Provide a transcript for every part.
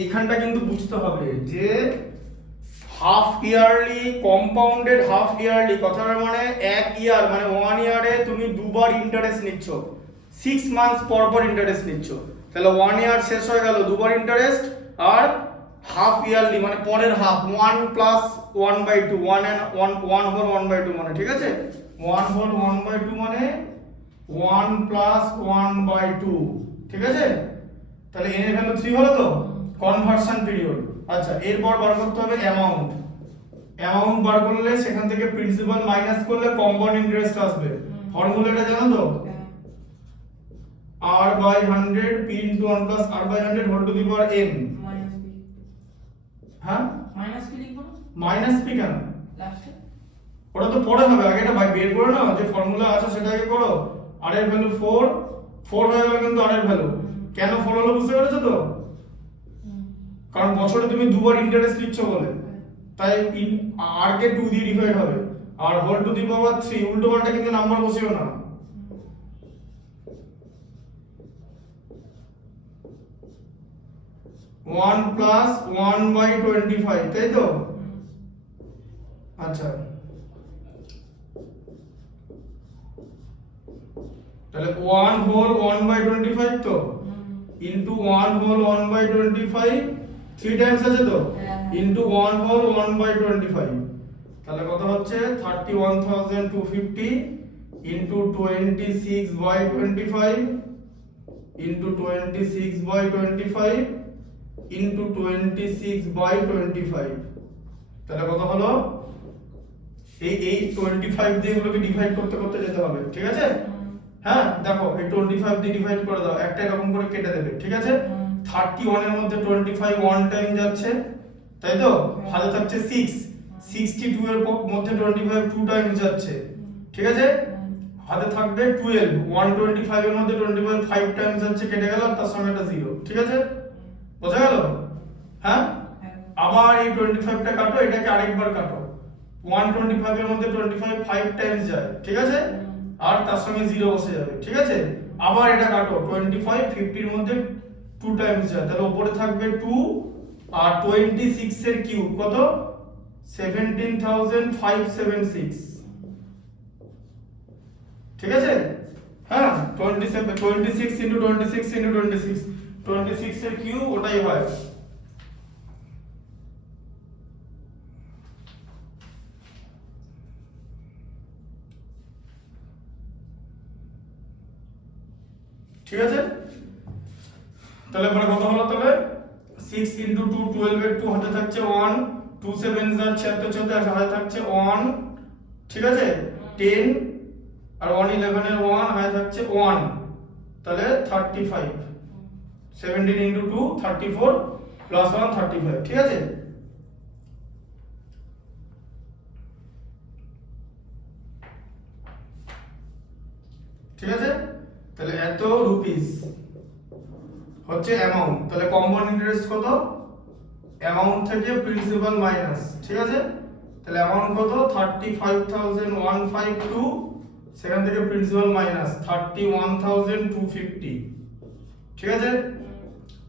এইখানটা কিন্তু বুঝতে হবে যে half yearly compounded half yearly কথার মানে এক ইয়ার মানে 1 ইয়ারে তুমি দুবার ইন্টারেস্ট নিচ্ছ, 6 মান্থস পর পর ইন্টারেস্ট নিচ্ছ, তাহলে 1 ইয়ার শেষ হয়ে গেল দুবার ইন্টারেস্ট, আর হাফ ইয়ারলি মানে পরের হাফ 1 প্লাস 1/2 1 and 1 হোল 1/2 মানে ঠিক আছে 1 হোল 1/2 মানে 1 প্লাস 1/2 ঠিক আছে। তাহলে n এর ভ্যালু 3 হলো তো কনভার্সন পিরিয়ড। আচ্ছা এরপর বার করতে হবে অ্যামাউন্ট। অ্যামাউন্ট বার করলে সেখান থেকে প্রিন্সিপাল মাইনাস করলে কম্পাউন্ড ইন্টারেস্ট আসবে। ফর্মুলাটা জানো তো r by 100 p into 1 plus r by 100 whole to the power n minus p। হ্যাঁ মাইনাস p লিখবো না মাইনাস p কেন লাস্টে? ওটা তো পরে হবে, আগে এটা বের করে নাও যে ফর্মুলা আছে সেটা আগে করো। r এর ভ্যালু 4 হয়ে গেল কিন্তু r এর ভ্যালু কেন 4 হলো বুঝতে পেরেছো তো? কারণ বছরে তুমি দুবার ইন্টারেস্ট নিচ্ছ বলে, তাই r কে 2 দিয়ে ডিভাইড হবে, আর হোল টু দি পাওয়ার 3 উল্টো পাল্টা কিন্তু নাম্বার বসিও না। ওয়ান প্লাস 1/25 তাই তো? আচ্ছা তাহলে 1 হোল 1/25 তো ইনটু 1 হোল 1/25 3 টাইমস আছে তো ইনটু 1 হোল 1/25 তাহলে কত হচ্ছে 31,250 ইনটু 26/25 ইনটু 26/25 ইনটু 26/25 তাহলে কত হলো? এই 25 দিয়ে এগুলোকে ডিভাইড করতে করতে যেতে হবে ঠিক আছে। হ্যাঁ দেখো এই 25 দিয়ে ডিভাইড করে দাও, একটা এরকম করে কেটে দেবে ঠিক আছে। 31 এর মধ্যে 25 ওয়ান টাইম যাচ্ছে তাই তো, হাতে থাকছে 6, 62 এর মধ্যে 25 টু টাইমস যাচ্ছে ঠিক আছে, হাতে থাকবে 12, 125 এর মধ্যে 25 5 টাইমস যাচ্ছে কেটে গেল, তার সঙ্গে একটা 0 ঠিক আছে, বোঝা গেল? হ্যাঁ আবার এই 25 টা কাটো, এটাকে আরেকবার কাটো, 125 এর মধ্যে 25 5 টাইমস যায় ঠিক আছে, আর তার সঙ্গে 0 বসে যাবে ঠিক আছে। আবার এটা কাটো, 25 50 এর মধ্যে 2 টাইমস যায়, তাহলে উপরে থাকবে 2, আর 26 এর কিউব কত 17,576 ঠিক আছে। হ্যাঁ 26 into 26 into 26 26 এর কিউব ওটাই হয়। ঠিক আছে তাহলে পরে কত হলো? তাহলে 6 into 2 12 এর 2 হাতে থাকছে 1, 2 7 যা 76 হাতে থাকছে 1 ঠিক আছে, 10 আর 1 11 এর 1 হাতে থাকছে 1 তাহলে 35, 17 into 2 34 plus 1 35 ঠিক আছে। ঠিক আছে তাহলে এত রুপিস হচ্ছে অ্যামাউন্ট। তাহলে কম্পাউন্ড ইন্টারেস্ট কত? অ্যামাউন্ট থেকে প্রিন্সিপাল মাইনাস ঠিক আছে, তাহলে অ্যামাউন্ট কত 35,152, সেখান থেকে প্রিন্সিপাল মাইনাস 31,250 ঠিক আছে।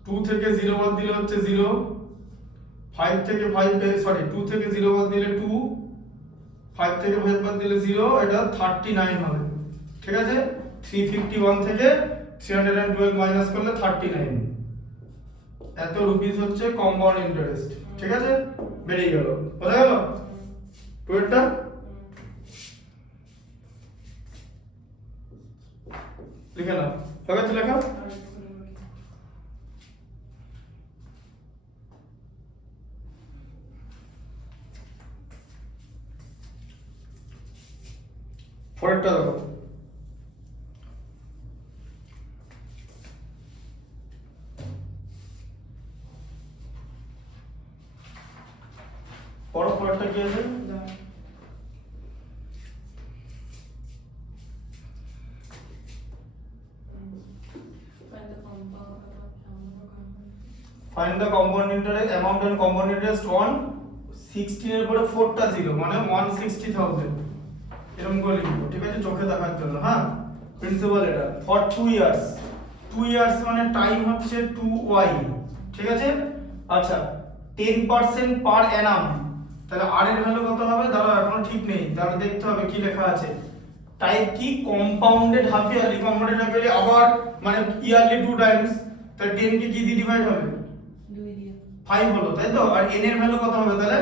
2 থেকে 0 বাদ দিলে হচ্ছে 0, 5 থেকে 5 2 থেকে 0 বাদ দিলে 2, 5 থেকে 5 বাদ দিলে 0, এটা 39 হবে ঠিক আছে। 351 থেকে 312 মাইনাস করলে 39, এত রুপিস হচ্ছে কম্পাউন্ড ইন্টারেস্ট ঠিক আছে, বেরিয়ে গেল, বোঝা গেল? টুয়েলটা লিখে নাও, হয়ে লেখা। পরেরটা দেখো, পরেরটা কি আছে? Find the compound interest amount and compound interest on 16 এর পরে 4টা 0 মানে 160,000 এরকম করে লিখবো ঠিক আছে, চোখে দেখার জন্য। হ্যাঁ প্রিন্সিপাল এটা ফর 2 ইয়ার্স, 2 ইয়ার্স মানে টাইম হচ্ছে 2y ঠিক আছে, আচ্ছা 10% পার অ্যানাম, তাহলে আর এর ভ্যালু কত হবে? দাঁড়াও এখনো ঠিক নেই, তাহলে দেখতে হবে কি লেখা আছে। টাইপ কি? Compounded half yearly. Compounded half yearly আবার মানে ইয়ারলি 2 টাইমস, তাহলে 10 কে কি দিয়ে ডিভাইড হবে? 2 দিয়ে 5 হলো, তাই তো? আর n এর ভ্যালু কত হবে তাহলে?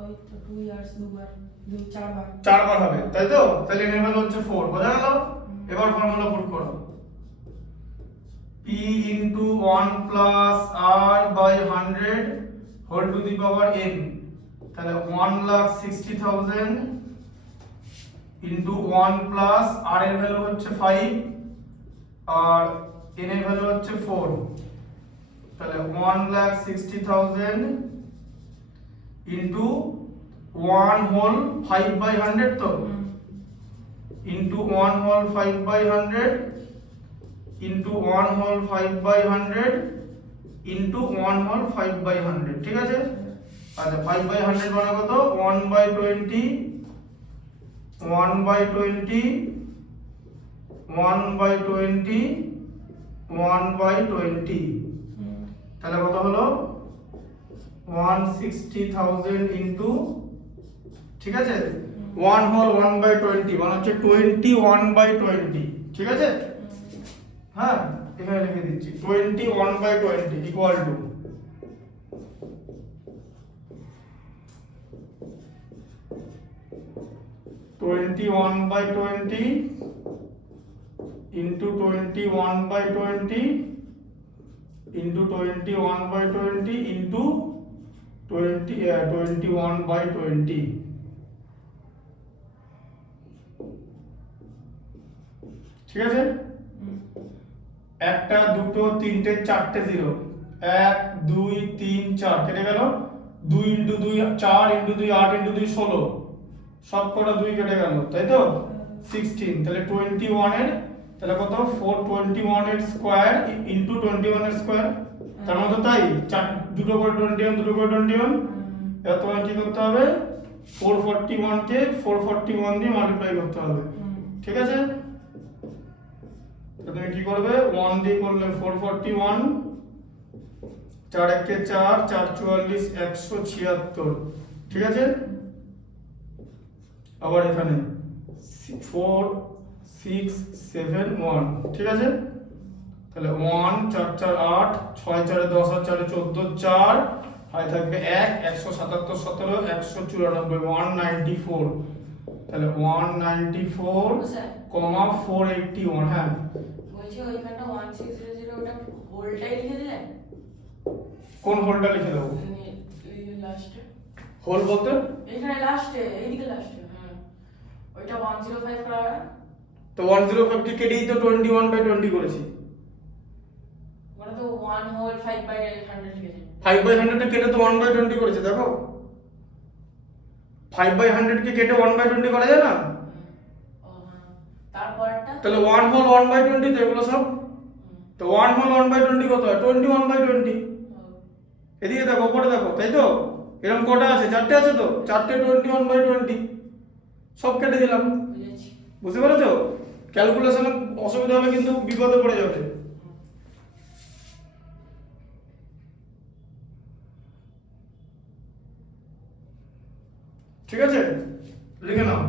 ওই তো 2 ইয়ার্স দুবার 4 বার 4 বার হবে, তাই তো? তাহলে n এর ভ্যালু হচ্ছে 4, বোঝা গেল? এবার ফর্মুলা পুট করো। p into 1 plus r by 100 whole to the power n, তাহলে 1,60,000 into 1 plus r এর ভ্যালু হচ্ছে 5 আর n এর ভ্যালু হচ্ছে 4, তাহলে 1,60,000 into 1 whole 5 by 100 তো into 1 whole 5 by 100 into 1 whole 5 by 100 into 1 whole 5 by 100, ঠিক আছে? আচ্ছা 5 by 100 মানে কত? 1 by 20 1 by 20 1 by 20 1 by 20, তাহলে কত হলো? 160,000 into, ঠিক আছে, 1 whole 1 by 20 মানে হচ্ছে 21 by 20, ঠিক আছে? হ্যাঁ এখানে লিখে দিচ্ছি 21 by 20 equal to 21 by 20 into 21 by 20 into 21 by 20 into 21 by 20, ঠিক আছে? একটা দুটো তিনটে চারটে জিরো, 1 2 3 4 কেটে গেল, 2 ইন্টু 2 4 ইন্টু 2 8 ইন্টু 2 16, সব কটা 2 কেটে গেল, তাই তো? 16, তাহলে 21 এর তাহলে কত? 421 এর স্কয়ার ইনটু 21 এর স্কয়ার, তার মধ্যে তাই চার দুটো করে 21 দুটো করে 21, এবার তোমার কি করতে হবে? 441 কে 441 দিয়ে মাল্টিপ্লাই করতে হবে, ঠিক আছে? তো তুমি কি করবে? 1 দিয়ে করলে 441, 4 একে 4 4 44 176, ঠিক আছে? আবার এখানে 4 6 7 1, ঠিক আছে? তাহলে 1 4 4 8 6 4 10 আর 4 14 4 আর থাকবে 1 177 17 194 194, তাহলে 194 কমা 481, হ্যাঁ বলছি ওইখানটা 1600 ওটা হোলটাই লিখে দিলেন? কোন হোলটা লিখে দেবো? এই লাস্টে হোল বলতে এখানে লাস্টে এইদিকে লাস্টে, হ্যাঁ ওইটা 105 করা হবে তো 105 কে কেটেই তো 21 বাই 20 করেছি, মানে তো 1 হোল 5 বাই 100 লিখেছে। 5 বাই 100 কে কেটে তো 1 বাই 20 করেছে, দেখো 5 বাই 100 কে কেটে 1 বাই 20 করা যায় না? ও হ্যাঁ, তারপরটা তাহলে 1 হোল 1 বাই 20 তো এগুলো সব, তো 1 হোল 1 বাই 20 কত হয়? 21 বাই 20, এদিকে দেখো উপরে দেখো, তাই তো? এরকম কটা আছে? চারটে আছে তো, চারটে 21 বাই 20, সব কেটে দিলাম, বুঝেছি। বুঝতে পেরেছো? ক্যালকুলেশনে অসুবিধা হবে কিন্তু বিপদে পড়ে যাবে, ঠিক আছে? লিখে নাও।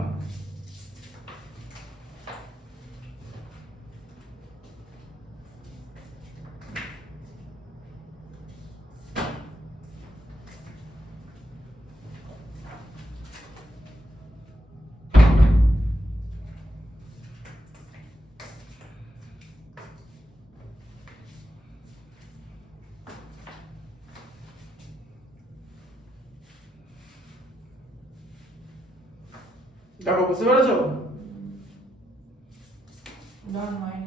দেখো বুঝতে পেরেছো? ডান মাইন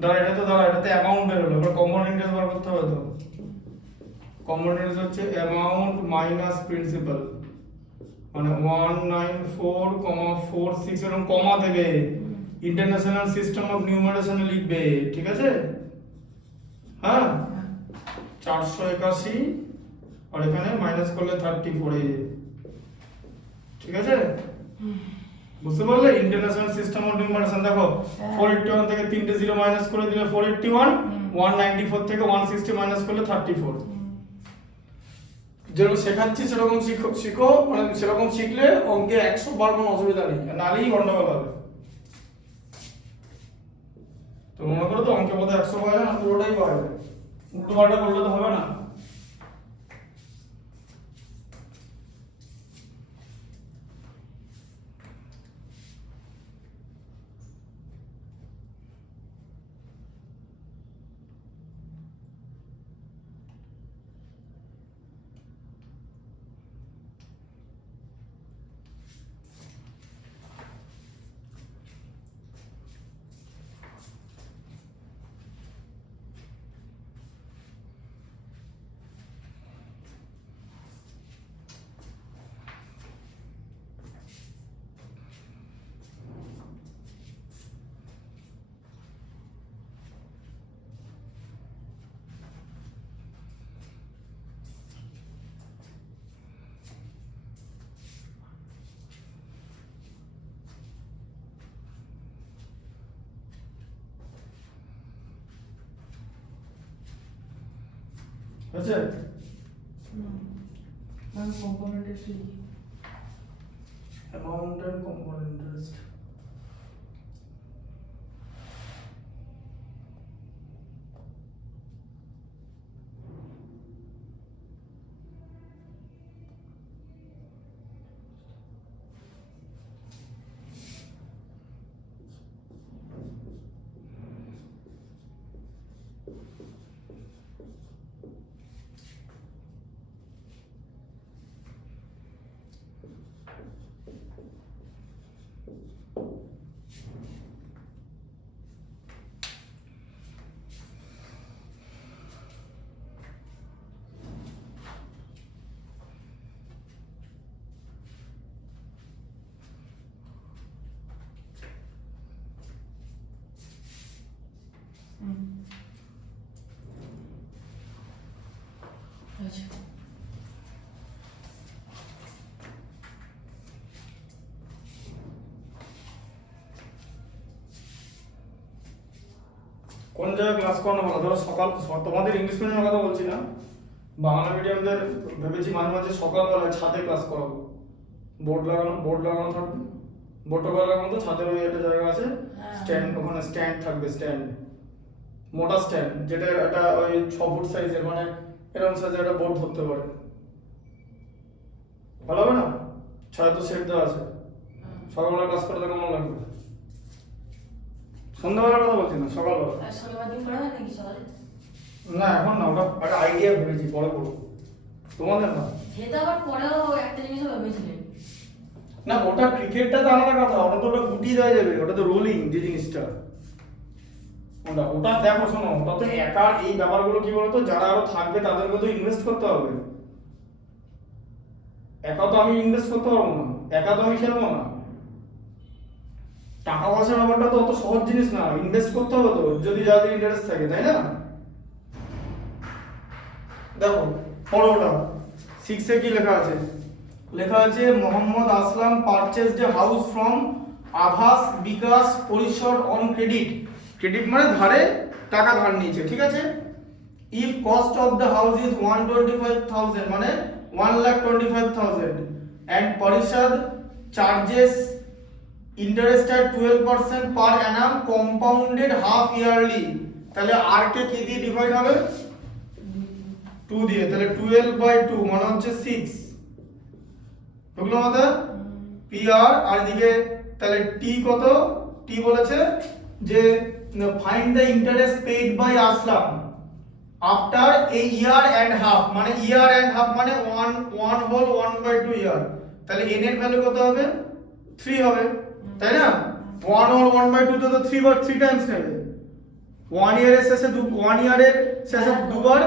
দাঁড়া এটাতে অ্যামাউন্ট বের হলো, এবার কম্পাউন্ড ইন্টারেস্ট বার করতে হবে তো। কম্পাউন্ড ইন্টারেস্ট হচ্ছে অ্যামাউন্ট মাইনাস প্রিন্সিপাল, মানে 194,46 এরকম কমা দেবে, ইন্টারন্যাশনাল সিস্টেম অফ নিউমারেশনে লিখবে, ঠিক আছে? হ্যাঁ 481 আর এখানে মাইনাস করলে 34, এই যে, ঠিক আছে? বুঝতে পারলে? ইন্টারন্যাশনাল সিস্টেম অফ নিউমারেশন দেখো 481 থেকে তিনটে জিরো মাইনাস করে দিলে 481, 194 থেকে 160 মাইনাস করলে 34। যেরকম শেখাচ্ছি সেরকম শিখো, মানে সেরকম শিখলে অঙ্কে 100 বার কোনো অসুবিধা নেই, নালেই গন্ডগোল হবে। তো মনে করো তো অঙ্কে বোধহয় 100 পাওয়া যায় না, পুরোটাই পাওয়া যায়, উল্টো পাল্টা করলে তো হবে না। আছে আমি কম্পোনেন্টের সেই অ্যামাউন্ট এন্ড কম্পাউন্ড ইন্টারেস্ট। আচ্ছা কোন জায়গায় ক্লাস করানো ভালো? ধরো সকাল, তোমাদের ইংলিশ মিডিয়ামের কথা বলছি না, বাংলা মিডিয়ামদের ভেবেছি মাঝে মাঝে সকালবেলায় ছাদে ক্লাস করাবো। বোর্ড লাগানো থাকবে, বোর্ড লাগানো তো ছাদের ওই একটা জায়গা আছে, স্ট্যান্ড, ওখানে স্ট্যান্ড থাকবে, স্ট্যান্ড, মোটা স্ট্যান্ড, যেটা একটা ওই 6 ফুট সাইজের, মানে এরকম সাইজের একটা বোর্ড ধরতে পারে, ভালো হবে না? ছাদে তো সেট দেওয়া আছে, সকালবেলা ক্লাস করতে কেমন লাগবে? সন্ধ্যাবেলার কথা বলছি না, সকালবেলা। আর শনিবার দিন পড়া হয় নাকি সকালে? না এখন না, ওটা একটা আইডিয়া ভেবেছি, পরে করবো, তোমাদের না। যেটা আবার পরেও একটা জিনিসও ভেবেছিলেন। না ওটা ক্রিকেটটা তো আলাদা কথা, ওটা তো ওটা গুটি দেওয়া যাবে, ওটা তো রোলিং যে জিনিসটা, ওটা দেখো শোনো, ওটা তো একা, এই ব্যাপারগুলো কি বলতো, যারা আরো থাকবে তাদেরকে তো ইনভেস্ট করতে হবে, একা তো আমি ইনভেস্ট করতে পারবো না, একা তো আমি খেলবো না। টাকা পয়সার ব্যাপারটা তো অত সহজ জিনিস না, ইনভেস্ট করতে হবে তো, যদি যাদের ইন্টারেস্ট থাকে, তাই না? দেখো পড়ো ওটা, 6 এ কি লেখা আছে? লেখা আছে মোহাম্মদ আসলাম পারচেজড এ হাউস ফ্রম আভাস বিকাশ পরিষদ অন ক্রেডিট। ক্রেডিট মানে ধারে, টাকা ধার নিয়েছে, ঠিক আছে? If cost of the house is 125,000 মানে 1,25,000 and পরিষদ charges interest at 12% per annum compounded half yearly, তাহলে আর কে কি দিয়ে ডিভাইড হবে? 2 দিয়ে, তাহলে 12/2 মানে হচ্ছে 6, বুঝলো মাথা? PR আর এদিকে তাহলে T কত? T বলেছে যে find the interest paid by Aslam after a year and half, মানে ইয়ার এন্ড হাফ মানে 1/2 ইয়ার, তাহলে n এর ভ্যালু কত হবে? 3 হবে, তাই না? 1/2 তো 3 টাইমস নেবে, 1 ইয়ারের শেষে 1 ইয়ারের শেষে দুবার।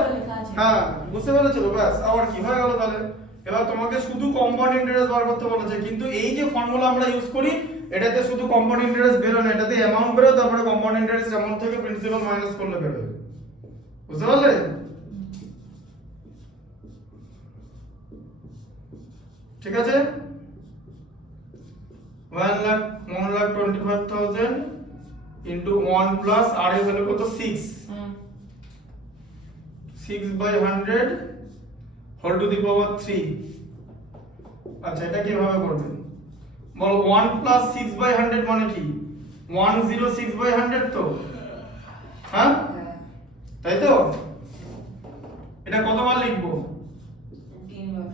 হ্যাঁ বুঝতে পেরেছো তো? ব্যাস, আবার কি হয়ে গেল তাহলে? এবার তোমাকে শুধু কম্পাউন্ড ইন্টারেস্ট বার করতে বলেছে, কিন্তু এই যে ফর্মুলা আমরা ইউজ করি এটাতে শুধু কম্পাউন্ড ইন্টারেস্ট বেরো না, এটাতে অ্যামাউন্ট বেরো, তারপরে কম্পাউন্ড ইন্টারেস্ট অ্যামাউন্ট থেকে প্রিন্সিপাল মাইনাস করলে বেরো, বুঝতে পারলে? ঠিক আছে, 1,25,000 ইনটু 1 প্লাস আর এর ভ্যালু কত? 6, 6/100 হোল টু দি পাওয়ার 3। আচ্ছা এটা কিভাবে করবেন বলো? 1 প্লাস 6/100 মানে কি? 106/100 তো, হ্যাঁ তাই তো? এটা কতবার লিখবো? 3 বার।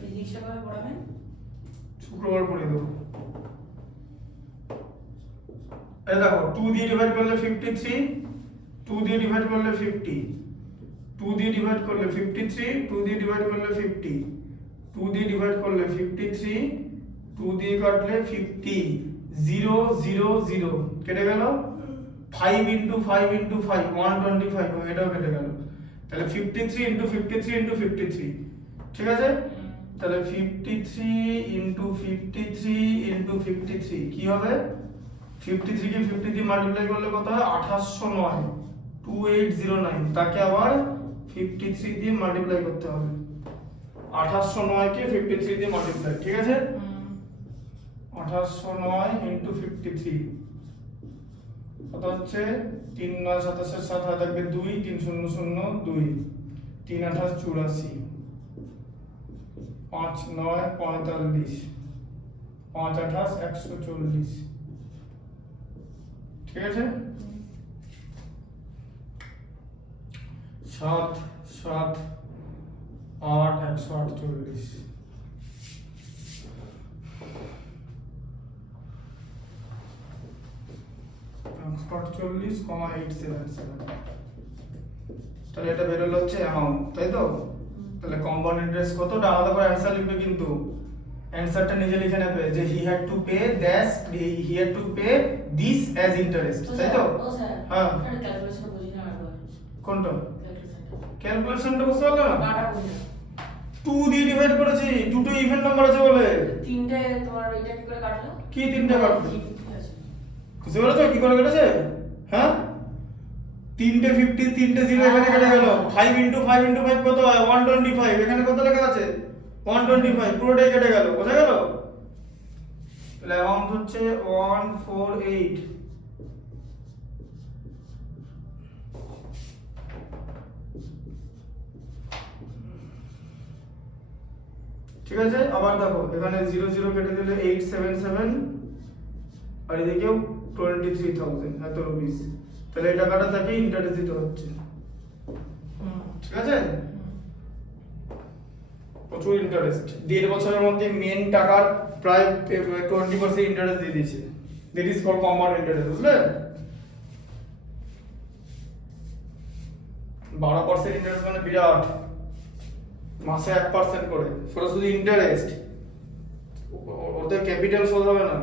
ফিজিক্সটা কবে পড়াবেন? শুক্রবার পড়িয়ে দেবো। এই দেখো 2 দিয়ে ডিভাইড করলে 53, 2 দিয়ে ডিভাইড করলে 50, 2 দিয়ে ডিভাইড করলে 53, 2 দিয়ে ডিভাইড করলে 50, 2 দিয়ে ডিভাইড করলে 53, 2 দিয়ে কাটলে 50, 0 0 0 কেটে গেল। 5 ইনটু 5 ইনটু 5 125, এটাও কেটে গেল। তাহলে 53 ইনটু 53 ইনটু 53, ঠিক আছে? তাহলে 53 ইনটু 53 ইনটু 53 কি হবে? 53 কে 50 দিয়ে মাল্টিপ্লাই করলে কত হয়? 2809, 2809। তাকে আবার 53 দিয়ে মাল্টিপ্লাই করতে হবে। 2809 কে 53 দিয়ে মাল্টিপ্লাই, ঠিক আছে? 2809 ইনটু 53 কত হচ্ছে? 3 9 27 7 হাতে থাকবে 2, 3 0 0 2, 3 28 84, 5 9 45, 5 28 140, ঠিক আছে? 7 7 8 148, 148,877। তাহলে এটা বের হলো হচ্ছে অ্যামাউন্ট, তাই তো? তাহলে কম্পাউন্ড ইন্টারেস্ট কতটা আলাদা করে অ্যানসার লিখবে, কিন্তু অ্যানসারটা নিজে লিখে নেবে যে হি had to pay this as interest, তাই তো? হ্যাঁ এটা ক্যালকুলেশন বুঝি না একবার। কোনটা? ক্যালকুলেশনটা ক্যালকুলেশনটা বুঝতে পারলে না? কাটা বুঝি না। 2 দিয়ে ডিভাইড করেছি, দুটো ইভেন নাম্বার আছে বলে। তিনটে তোমার এটা কি করে কাটলো? কি তিনটে কাটবে? 50 আছে। বুঝতে পেরেছো কি করে কেটেছে? হ্যাঁ, তিনটে 50, তিনটে 0 এখানে কেটে গেল। 5 ইনটু 5 ইনটু 5 কত হয়? 125। এখানে কত লেখা আছে? 125, পুরোটাই কেটে গেল। বোঝা গেল? তাহলে অ্যামাউন্ট হচ্ছে 148। ঠিক আছে? আবার দেখো এখানে 0 0 কেটে দিলে 877, আর এদিকেও 23,000 এত রুপিস। তাহলে এই টাকাটা তাকে ইন্টারেস্ট দিতে হচ্ছে, ঠিক আছে? প্রচুর ইন্টারেস্ট। 1.5 বছরের মধ্যে মেন টাকার প্রায় 20% ইন্টারেস্ট দিয়ে দিয়েছে। That is for compound interest, বুঝলে? 12% ইন্টারেস্ট মানে বিরাট। মাসে 1% করে শুধু ইন্টারেস্ট, ওদের ক্যাপিটাল শোধ হবে না,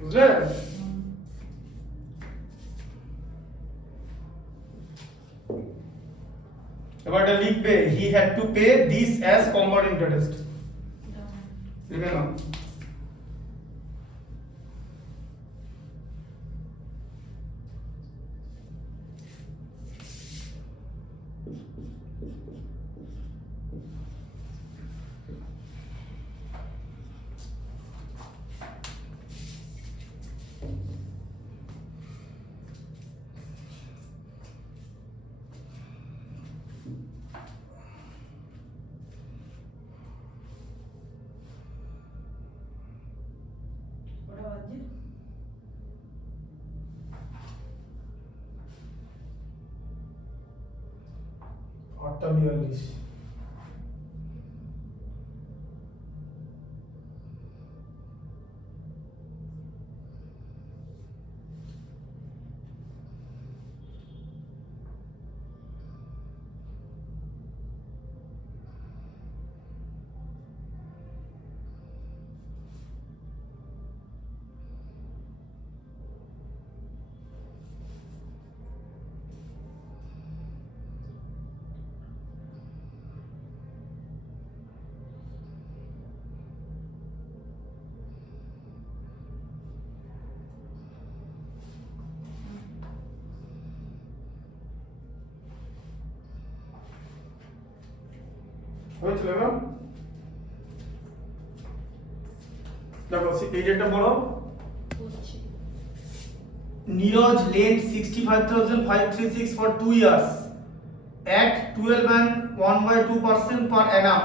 বুঝলে? এবার এটা লিখবে হি had to pay this as compound interest, লিখে নাও। ওটা বাজে 8:42। হয়েছিল না? দেখো এই যেটা বলো, বুঝছি। Neeraj lent 65,536 for 2 years at 12 and 1/2% per annum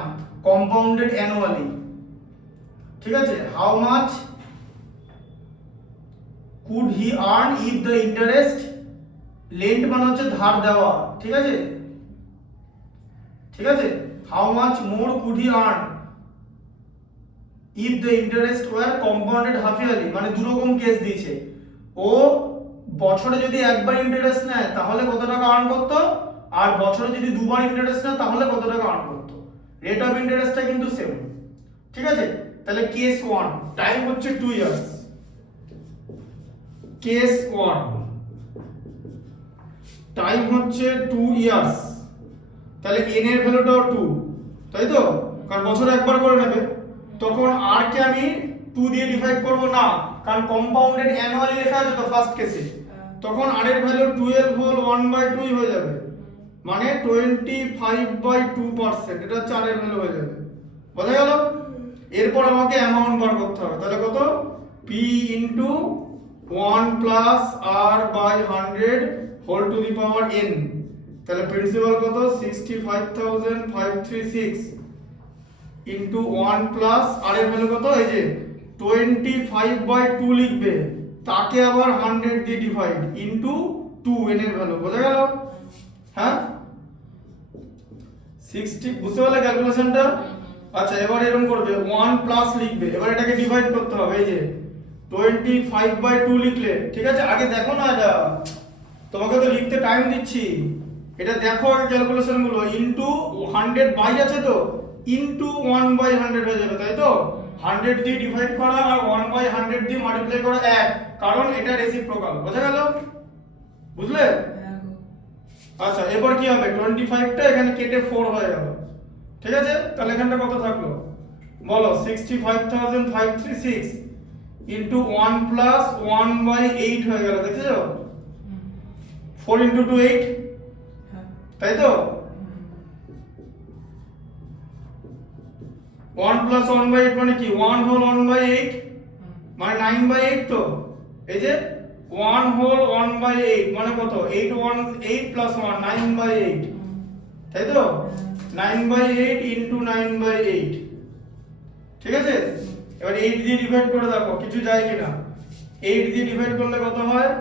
compounded annually. ঠিক আছে, how much could he earn if the interest lent মানে হচ্ছে ধার দেওয়া, ঠিক আছে, ঠিক আছে, how much more could he earn if the interest were compounded half yearly, মানে দু রকম কেস দিয়েছে। ও বছরে যদি একবার ইন্টারেস্ট নেয় তাহলে কত টাকা আর্ন করতো, আর বছরে যদি দুবার ইন্টারেস্ট নেয় তাহলে কত টাকা আর্ন করতো। রেট অফ ইন্টারেস্টটা কিন্তু সেম, ঠিক আছে। তাহলে কেস 1 টাইম হচ্ছে 2 ইয়ার্স, কেস 1 টাইম হচ্ছে 2 ইয়ার্স, তাহলে n এর ভ্যালুটাও 2, তাই তো, কারণ বছরে একবার করে নেবে। তখন আর কে আমি 2 দিয়ে ডিভাইড করব না, কারণ কম্পাউন্ডেড অ্যানুয়ালি লেখা আছে তো ফার্স্ট কেসে, তখন আর এর ভ্যালু 12 হোল 1/2 হয়ে যাবে, মানে 25/2%, এটা 4 এর ভ্যালু হয়ে যাবে। বোঝা গেল? এরপর আমাকে অ্যামাউন্ট বার করতে হবে, তাহলে কত, p into 1 plus r by 100 whole to the power n, তাহলে প্রিন্সিপাল কত 65,536 ইনটু 1 প্লাস আর এর ভ্যালু কত, এই যে 25/2 লিখবে, তাকে আবার 100 দিয়ে ডিভাইড ইনটু 2 n এর ভ্যালু। বোঝা গেল? হ্যাঁ 60, বুঝতে পারলে ক্যালকুলেশনটা? আচ্ছা এবার এরকম করবে, 1 প্লাস লিখবে, এবার এটাকে ডিভাইড করতে হবে, এই যে 25/2 লিখলে, ঠিক আছে। আগে দেখো না, এটা তোমাকে তো লিখতে টাইম দিচ্ছি, এটা দেখো আগে ক্যালকুলেশন গুলো, ইনটু 100 বাই আছে তো, ইনটু 1/100 হয়ে যাবে, তাই তো। 100 দিয়ে ডিভাইড করা আর 1/100 দিয়ে মাল্টিপ্লাই করা এক, কারণ এটা রেসিপ্রোকাল। বোঝা গেল? বুঝলে? আচ্ছা এবার কি হবে, 25টা এখানে কেটে 4 হয়ে গেল, ঠিক আছে। তাহলে এখানটা কত থাকলো বলো, 65,536 ইনটু 1 প্লাস 1/8 হয়ে গেল, দেখেছো, 4 ইনটু 2 8, তাই তো। 1 প্লাস 1/8 মানে কি, 1 হোল 1/8 মানে 9/8, তো এই যে 1 হোল 1/8 মানে কত, 8 1 8 প্লাস 1 9/8, তাই তো, 9/8 ইনটু 9/8, ঠিক আছে। এবার 8 দিয়ে ডিভাইড করে দেখো কিছু যায় কিনা, 8 দিয়ে ডিভাইড করলে কত হয়,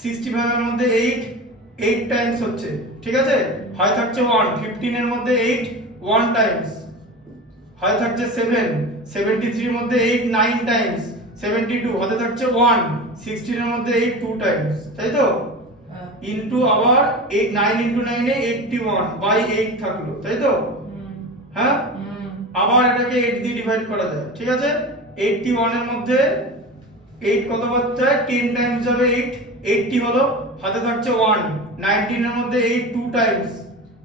65 এর মধ্যে 8 টাইমস হচ্ছে, ঠিক আছে, হয় থাকছে 1, 15 এর মধ্যে 8 1 টাইমস, হয় থাকছে 7, 73 এর মধ্যে 8 9 টাইমস, 72 হতে থাকছে 1, 16 এর মধ্যে 8 2 টাইমস, তাই তো, ইনটু আবার 8 9 ইনটু 9 এ 81 বাই 8 থাকলো, তাই তো। হ্যাঁ আবার এটাকে 8 দিয়ে ডিভাইড করা যায়, ঠিক আছে। 81 এর মধ্যে 8 কতবার যায়, 10 টাইমস যাবে 8, 80 হলো, হাতে থাকছে 1, 19 এর মধ্যে 8 2 টাইমস,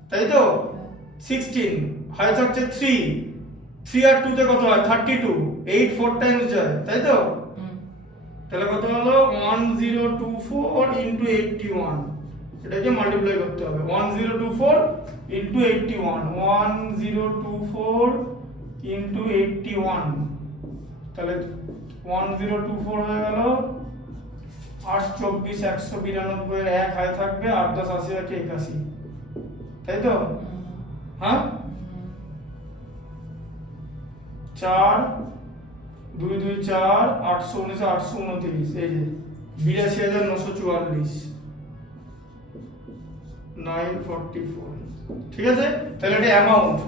তাই তো, 16 হাতে থাকছে 3, 3 আর 2 তে কত হয় 32, 8 4 টাইমস যায়, তাই তো। তাহলে কত হলো 1024 ইনটু 81, এটাকে মাল্টিপ্লাই করতে হবে, 1024 ইনটু 81, 1024 ইনটু 81, তাহলে 1024 হয়ে গেল 8 24 192 এর 1 হাতে থাকবে, 8 10 80 আর 81, তাই তো। হ্যাঁ 4 2 2 4 819 829, এই যে 82,944 944, ঠিক আছে। তাহলে এটা অ্যামাউন্ট,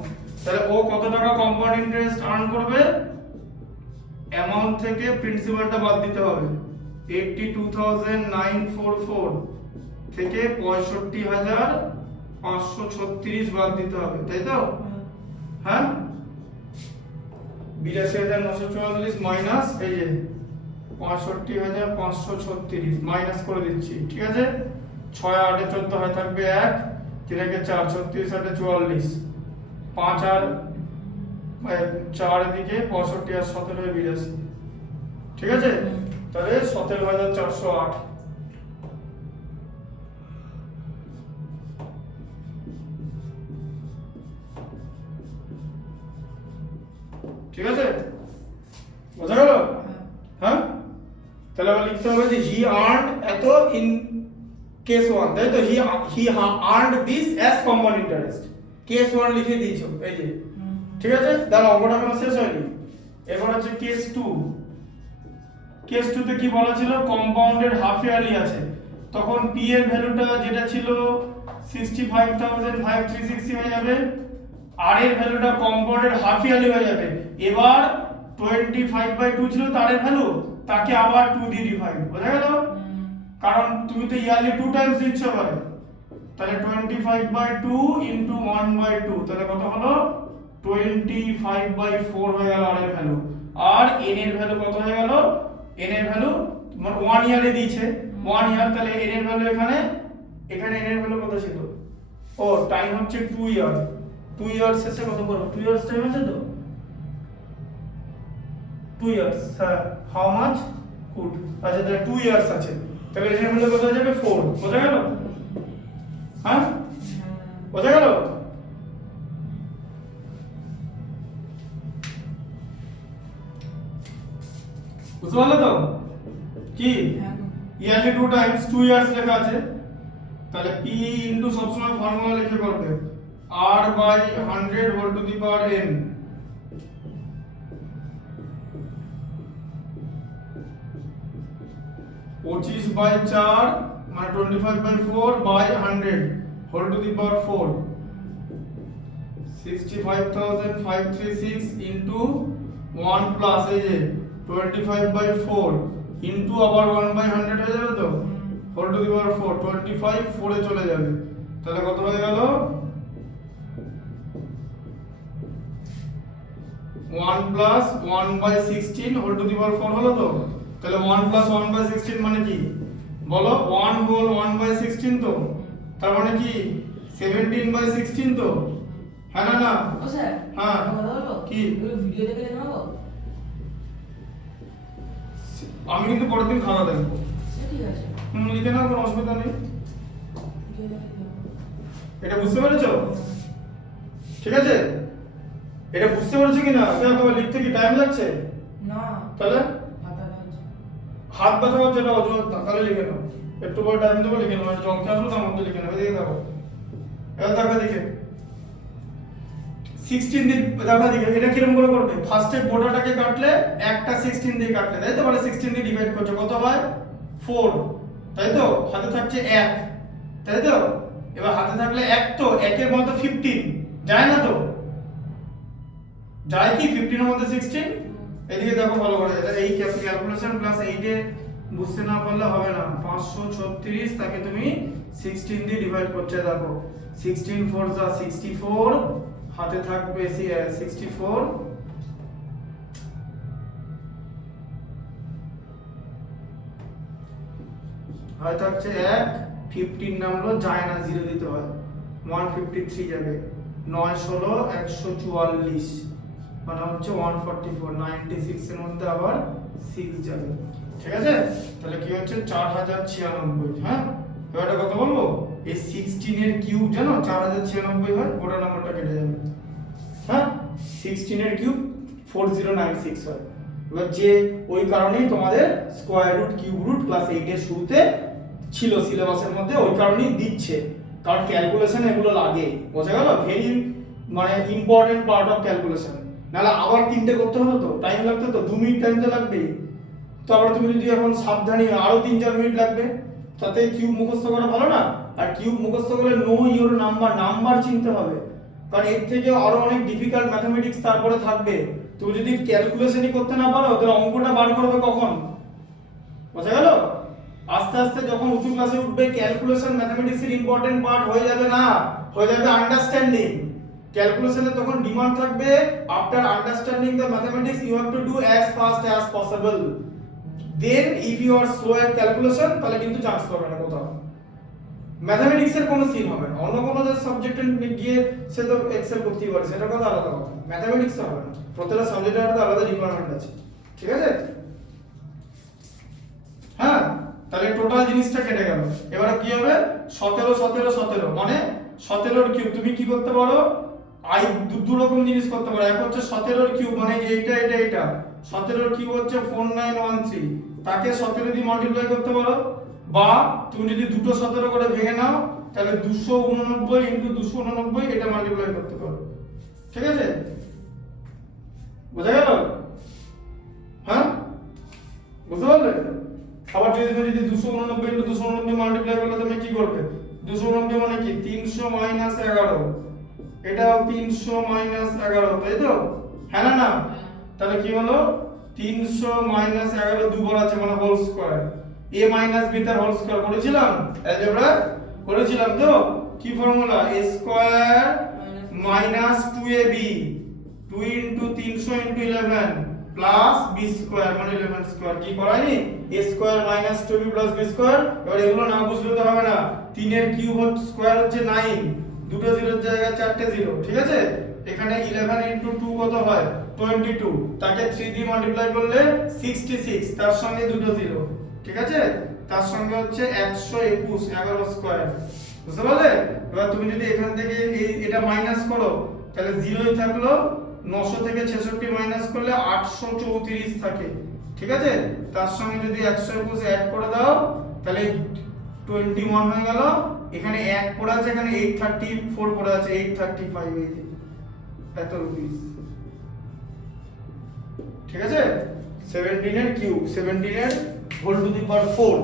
তাহলে ও কত টাকা কম্পাউন্ড ইন্টারেস্ট আর্ন করবে, অ্যামাউন্ট থেকে প্রিন্সিপালটা বাদ দিতে হবে, 82,944 থেকে 65,536 বাদ দিতে হবে, তাই তো। হ্যাঁ 82,944 মাইনাস এই যে 65,536 মাইনাস করে দিচ্ছি, ঠিক আছে। 6 8 14 হয়ে থাকবে 1, 3 4 36 8 44, 5 আর 4 দিকে 65 আর 17 82, ঠিক আছে। তাহলে 17,408, ঠিক আছে। বোঝা গেল? হ্যাঁ, তাহলে আবার লিখতে হবে যে হি আর্নড এত ইন কেস 1, তাই তো? He earned this as compound interest, case 1 লিখে দিয়েছো, এই যে, ঠিক আছে? তাহলে অঙ্কটা এখনো শেষ হয়নি। এবার হচ্ছে কেস 2। কেস 2 তে কি বলা ছিল? কম্পাউন্ডেড হাফ ইয়ারলি আছে, তখন পি এর ভ্যালুটা যেটা ছিল 65,536 হয়ে যাবে, আর এর ভ্যালুটা কম্পাউন্ডেড হাফ ইয়ারলি হয়ে যাবে। এবার 25/2 ছিল তার এর ভ্যালু, তাকে আবার 2 দিয়ে ডিভাইড, বোঝা গেল? কারণ তুমি তো ইয়ারলি 2 টাইমস দিচ্ছ এবারে, তাহলে 25/2 ইনটু 1/2, তাহলে কত হলো? 25/4 হয়ে গেল আর এর ভ্যালু। আর এন এর ভ্যালু কত হয়ে গেল? এন এর ভ্যালু মানে 1 ইয়ারে দিয়েছে, 1 ইয়ার, তাহলে এন এর ভ্যালু এখানে এন এর ভ্যালু কত ছিল? ও টাইম হচ্ছে 2 ইয়ার, 2 ইয়ার শেষে কত করব? 2 ইয়ার্স টাইম আছে তো, 2 ইয়ার্স, হ্যাঁ, হাউ মাচ কুড, আচ্ছা তাহলে 2 ইয়ার্স আছে, তাহলে এর ভ্যালু কত হয়ে যাবে? 4, বোঝা গেল? হ্যাঁ, বোঝা গেল? বুঝতে পারলে তো? কি ইয়ারলি 2 টাইমস 2 ইয়ার্স লেখা আছে, তাহলে p ইনটু সবসময় ফর্মুলা লিখে করবে r by 100 whole to the power n, পঁচিশ বাই 4 মানে 25/4 by 100 whole to the power 4, 65,536 into 1 plus এই যে 25/4 ইনটু আবার 1/100 হয়ে যাবে তো, হোল টু দি পাওয়ার 4, 25 4 এ চলে যাবে, তাহলে কত হয়ে গেল? 1 plus 1/16 whole to the power 4 হলো তো, তাহলে 1 প্লাস 1/16 মানে কি বলো? 1 হোল 1/16 তো, তার মানে কি 17/16 তো, হ্যাঁ না? না ও স্যার, হ্যাঁ, কথা বলবো কি? এগুলো ভিডিও দেখে লিখে নেবো? আমি কিন্তু পরের দিন খাতা দেখবো, সে ঠিক আছে, লিখে নাও, কোনো অসুবিধা নেই। ভিডিও দেখে লিখে নেবো। এটা বুঝতে পেরেছো? ঠিক আছে, এটা বুঝতে পেরেছো কিনা? দেখো লিখতে কি টাইম লাগছে? না, তাহলে হাতা লাগছে। হাত ব্যথা হচ্ছে, এটা অজুহাত না, তাহলে লিখে নাও, একটু পরে টাইম দেবো, লিখে নাও, এটা জমকে আসলো তার মধ্যে লিখে নাও, এদিকে দেখো, এবার দেখো দিকে 16 দিন, দেখো দিকে এটা কিরকম করে করবে? ফার্স্টে গোটাটাকে কাটলে একটা 16 দিয়ে কাটলে, তাই তো? মানে 16 দিয়ে ডিভাইড করছে, কত হয়? 4, তাই তো? হাতে থাকছে 1, তাই তো? এবার হাতে থাকলে 1, তো 1 এর মধ্যে 15 যায় না তো? যায় কি 15 এর মধ্যে 16? এদিকে দেখো ভালো করে, এটা এই ক্যালকুলেশন প্লাস 8 এ বুঝতে না পারলে হবে না। 536 তাকে তুমি 16 দিয়ে ডিভাইড করতে, দেখো 16 4 যা 64, হাতে থাকবে 64, হয় থাকছে 1, 15 নামলো, যায় না, 0 দিতে হয়, 153 যাবে, 9 16 144 মানে হচ্ছে 144, 96 এর মধ্যে আবার 6 যাবে, ঠিক আছে? তাহলে কি হচ্ছে? 4096, হ্যাঁ? এবার এটা কত বলবো? এই 16 এর কিউব জানো 4096 হয়, গোটা নাম্বারটা কেটে যাবে, হ্যাঁ? 16 এর কিউব 4096 হয়। এবার যে ওই কারণেই তোমাদের square root, cube root plus 8 এর শুরুতে ছিল সিলেবাসের মধ্যে, ওই কারণেই দিচ্ছে, কারণ ক্যালকুলেশন এগুলো লাগে, বোঝা গেল? ভেরি মানে ইম্পর্টেন্ট পার্ট অফ ক্যালকুলেশন, নাহলে আবার 3টে করতে হতো তো, টাইম লাগতো তো, 2 মিনিট টাইম তো লাগবেই, তো আবার তুমি যদি এখন সাবধানী আরো 3-4 মিনিট লাগবে, তাতে কিউব মুখস্থ করা ভালো না? আর কিউব মুখস্থ করলে নো ইওর নাম্বার চিনতে হবে, কারণ এর থেকে আরো অনেক ডিফিকাল্ট ম্যাথমেটিক্স তারপরে থাকবে, তুমি যদি ক্যালকুলেশনই করতে না পারো তাহলে অঙ্কটা বার করবে কখন? বোঝা গেল? আস্তে আস্তে যখন উঁচু ক্লাসে উঠবে, ক্যালকুলেশন ম্যাথমেটিক্সের ইম্পর্টেন্ট পার্ট হয়ে যাবে না, হয়ে যাবে আন্ডারস্ট্যান্ডিং। ক্যালকুলেশনে তখন ডিমান্ড থাকবে after understanding the mathematics you have to do as fast as possible, then if you are slow at calculation তাহলে কিন্তু চান্স পাবে না কোথাও, ম্যাথমেটিক্সের কোনো সিন হবে না। অন্য কোনো যে সাবজেক্টে গিয়ে সে তো এক্সেল করতেই পারে, সেটা কথা আলাদা কথা, ম্যাথমেটিক্স হবে না, প্রত্যেকটা সাবজেক্টের একটা আলাদা রিকোয়ারমেন্ট আছে, ঠিক আছে? হ্যাঁ, তাহলে টোটাল জিনিসটা কেটে গেল। এবারে কি হবে? 17 17 17 মানে 17 এর কিউব, তুমি কি করতে পারো? দু রকম জিনিস করতে পারো, এক হচ্ছে 17 এর কিউব মানে এইটা এটা এটা, 17 কিউব হচ্ছে 4913, তাকে 17 দিয়ে মাল্টিপ্লাই করতে পারো, বা তুমি যদি দুটো 17 করে ভেঙে নাও তাহলে 289 ইনটু 289 এটা মাল্টিপ্লাই করতে পারো। ঠিক আছে, বোঝা গেল? হ্যাঁ, বুঝতে পারলে? আবার যদি তুমি 289 ইনটু 289 মাল্টিপ্লাই করলে তুমি কি করবে? 289 মানে কি 300 মাইনাস 11, এটাও 300 মাইনাস 11, তাই তো? হ্যাঁ না? তাহলে কি হলো? 300 মাইনাস 11 দুবার আছে মানে whole square, a minus b তার হোল স্কয়ার করেছিলাম অ্যালজেব্রা, করেছিলাম তো? কি formula? a square minus 2ab 2 into 300 into 11 plus b square মানে 11 স্কয়ার। কি করাইনি? a square minus 2b plus b square. এবার এগুলো না বুঝলে তো হবে না। 3 এর কিউব স্কয়ার হচ্ছে 9, দুটো জিরোর জায়গায় চারটে জিরো, ঠিক আছে? এখানে 11 ইনটু 2 কত হয়? 22, তাকে 3 দিয়ে মাল্টিপ্লাই করলে 66, তার সঙ্গে দুটো জিরো, ঠিক আছে? তার সঙ্গে হচ্ছে 121, 11 স্কয়ার। বুঝতে পারলে? এবার তুমি যদি এখান থেকে এটা মাইনাস করো তাহলে জিরোই থাকলো, 900 থেকে 66 মাইনাস করলে 834 থাকে, ঠিক আছে? তার সঙ্গে যদি 121 অ্যাড করে দাও তাহলে 21 হয়ে গেল। এখানে 1 পড়ে আছে, এখানে 834 পড়ে আছে, 835 এই যে এত রুপিস, ঠিক আছে? 17 এর কিউব, 17 এর হোল টু দি পাওয়ার 4,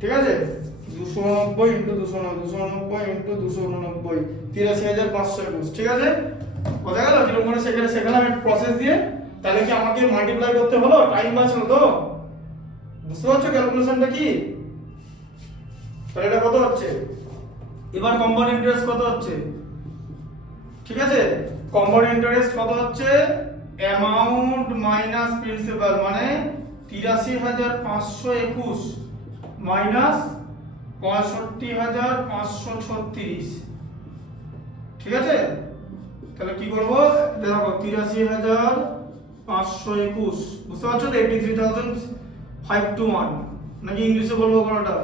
ঠিক আছে? 290 ইনটু 290 ইনটু 289 83521, ঠিক আছে? বোঝা গেল কিরকম করে সেখানে আমি প্রসেস দিয়ে? তাহলে কি আমাকে মাল্টিপ্লাই করতে হলো, টাইম বাঁচলো তো? বুঝতে পারছো ক্যালকুলেশনটা কি? তাহলে এটা কত হচ্ছে? এবার কম্পাউন্ড ইন্টারেস্ট কত হচ্ছে? ঠিক আছে, কম্পাউন্ড ইন্টারেস্ট কত হচ্ছে? অ্যামাউন্ট মাইনাস প্রিন্সিপাল মানে 83521 মাইনাস 65536, ঠিক আছে? তাহলে কি করব? দেখো 83521, বুঝতে পারছো তো? 83,521 নাকি ইংলিশে বলবো কোনটা?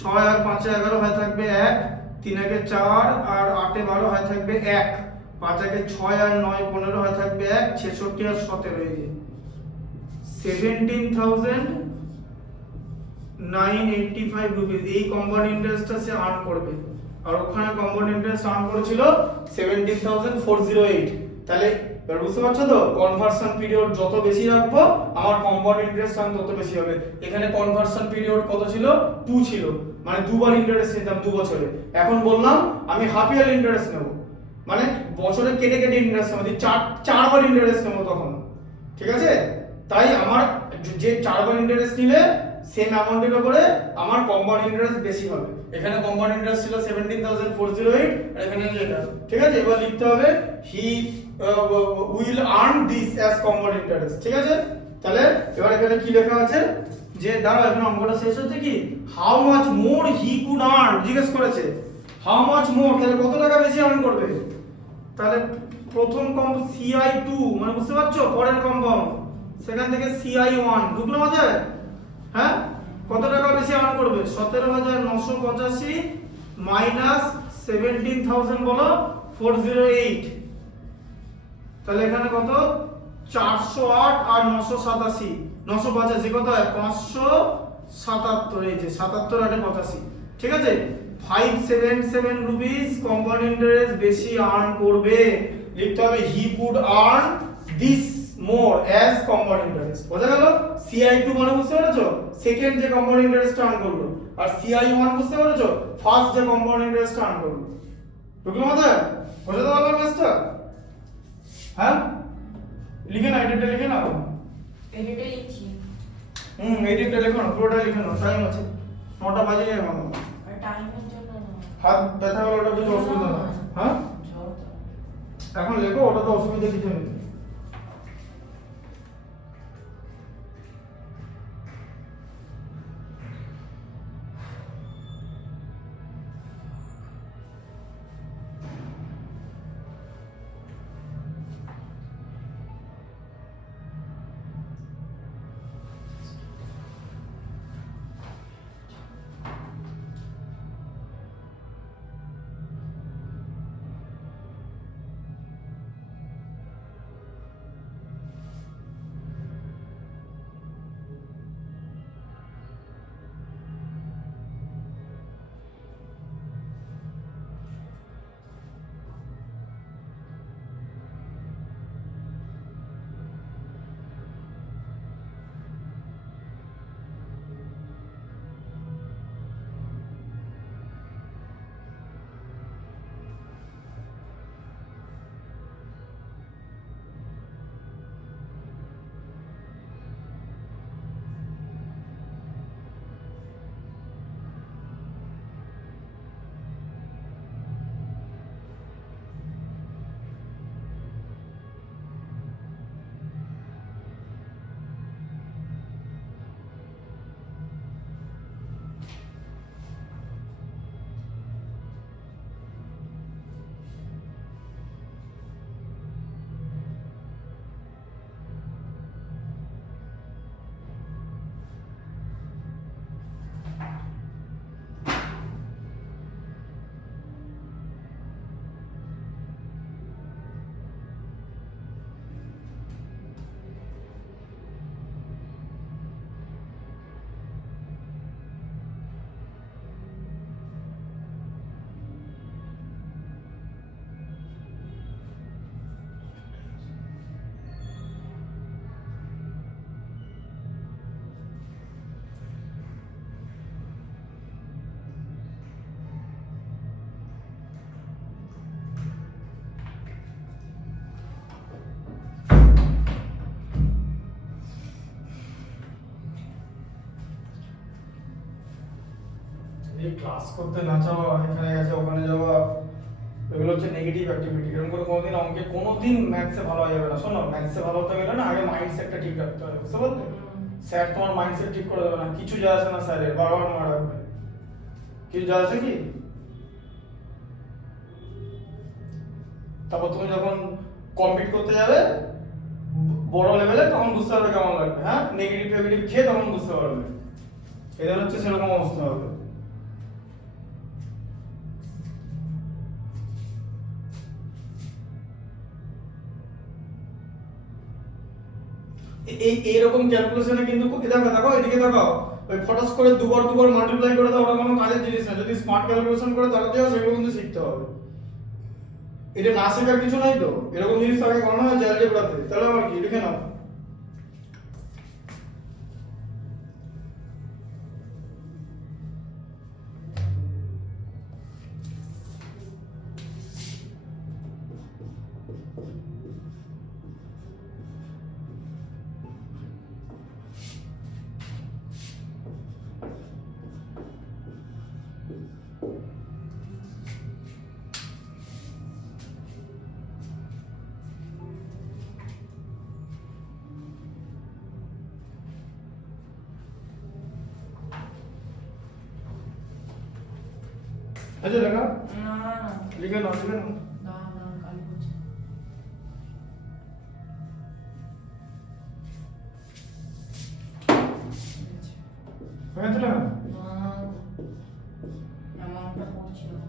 6 আর 5 এ 11 হয় থাকবে 1, 3 একে 4 আর 8 এ 12 হয় থাকবে 1, 5 একে 6 আর 9 15 হয় থাকবে 1, 66 আর 17 এই যে 17,985 রুপিস। এই কম্পাউন্ড ইন্টারেস্টটা সে আর্ন করবে, আর ওখানে কম্পাউন্ড ইন্টারেস্ট আর্ন করেছিল 17,408। তাহলে এবার বুঝতে পারছো তো? কনভার্সন পিরিয়ড যত বেশি রাখবো আমার কম্পাউন্ড ইন্টারেস্ট আর্ন তত বেশি হবে। এখানে কনভার্সন পিরিয়ড কত ছিল? 2 ছিল, মানে দুবার ইন্টারেস্ট নিতাম 2 বছরে। এখন বললাম আমি হাফ ইয়ারলি ইন্টারেস্ট নেব, মানে বছরে কেটে কেটে ইন্টারেস্ট নেব, 4বার ইন্টারেস্ট নেব তখন, ঠিক আছে? তাই আমার যে 4বার ইন্টারেস্ট নিলে সেম অ্যামাউন্টের উপরে আমার কম্পাউন্ড ইন্টারেস্ট বেশি হবে। এখানে কম্পাউন্ড ইন্টারেস্ট ছিল 17,408 আর এখানে এটা, ঠিক আছে? এবার লিখতে হবে he will earn this as compound interest, ঠিক আছে? তাহলে এবার এখানে কি লেখা আছে? যে দাঁড়াও, এখন অঙ্কটা শেষ হচ্ছে কি? How much more he could earn জিজ্ঞেস করেছে। হাউ মাচ মোর, তাহলে কত টাকা বেশি আর্ন করবে? তাহলে প্রথম কম্পাউন্ড CI2 মানে বুঝতে পারছো? পরের কম্পাউন্ড, সেখান থেকে CI1 ঢুকলো মাথায়? হ্যাঁ, কত টাকা বেশি আর্ন করবে? 17,985 মাইনাস 17,000 বলো 408, তাহলে এখানে কত? 408 আর 987, 985 কত হয়? 577, এই যে 77 আর 85, ঠিক আছে? 577 রুপিস কম্পাউন্ড ইন্টারেস্ট বেশি আর্ন করবে। লিখতে হবে he could earn this more as compound interest. বোঝা গেল? CI2 মানে বুঝতে পেরেছো? সেকেন্ড যে কম্পাউন্ড ইন্টারেস্ট আর্ন করলো, আর CI1 বুঝতে পেরেছো? ফার্স্ট যে কম্পাউন্ড ইন্টারেস্ট আর্ন করলো। ঢুকলো মাথায়? বোঝাতে পারলাম ম্যাথটা? হ্যাঁ, লিখে নাও, এটা লিখে নাও। এটা লিখছি। এই ডেটটা লিখো না, পুরোটা লিখে নাও, টাইম আছে, 9টা বাজে গেছে এখন। আর টাইমের জন্য হাত ব্যথা হলে ওটা কিছু অসুবিধা না, হ্যাঁ? ঝড় তো। এখন লেখো, ওটা তো অসুবিধা কিছু নেই। এই ক্লাস করতে না চাওয়া, এখানে গেছে ওখানে যাওয়া, এগুলো হচ্ছে নেগেটিভ অ্যাক্টিভিটি। এরকম করে কোনোদিন অঙ্কে কোনোদিন ম্যাথসে ভালো হয়ে যাবে না। শোনো, ম্যাথসে ভালো হতে গেলে না আগে মাইন্ডসেটটা ঠিক রাখতে হবে, বুঝতে পারলে? স্যার তোমার মাইন্ডসেট ঠিক করে দেবে না, কিছু যায় আসে না স্যারের, বারবার মনে রাখবে। কিছু যায় আসে কি? তারপর তুমি যখন কম্পিট করতে যাবে বড় লেভেলে, তখন বুঝতে পারবে কেমন লাগবে। হ্যাঁ, নেগেটিভ নেগেটিভ খেয়ে তখন বুঝতে পারবে। এদের হচ্ছে সেরকম অবস্থা হবে। এই এইরকম ক্যালকুলেশনে কিন্তু দেখো দেখো এদিকে দেখো, ওই ফটাস করে দুবার দুবার মাল্টিপ্লাই করে দাও, ওটা কোনো কাজের জিনিস না। যদি স্মার্ট ক্যালকুলেশন করে তাড়াতাড়ি হয়, সেগুলো কিন্তু শিখতে হবে। এটা না শেখার কিছু নাই তো, এরকম জিনিস আগে করানো হয়েছে অ্যালজেব্রাতে, তাহলে আবার কি, লিখে নাও। আচ্ছা লেখা, না না না লিখে নাও, লিখে নাও। না না কালি করছে। হয়েছে লেখা? না অ্যামাউন্টটা পড়ছিল না।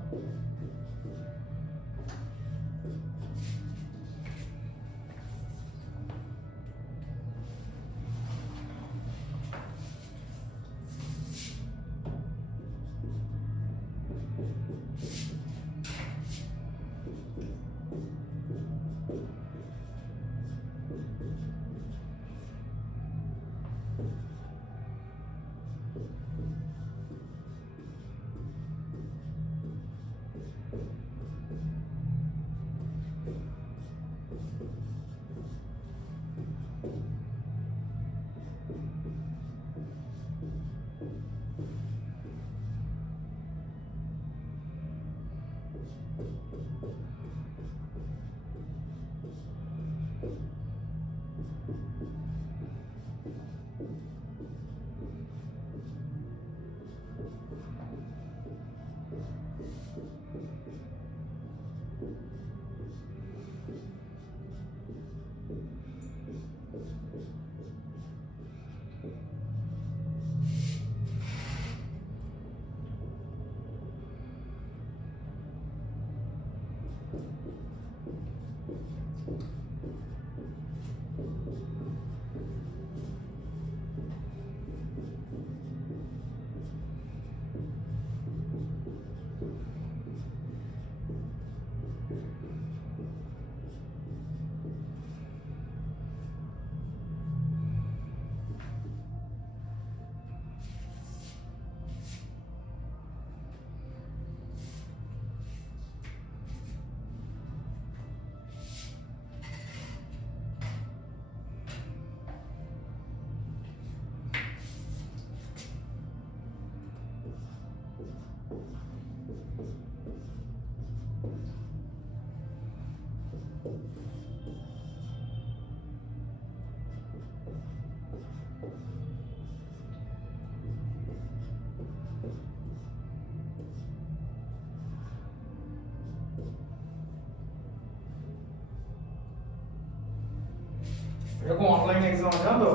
এরকম অনলাইন এক্সাম আছে না তো,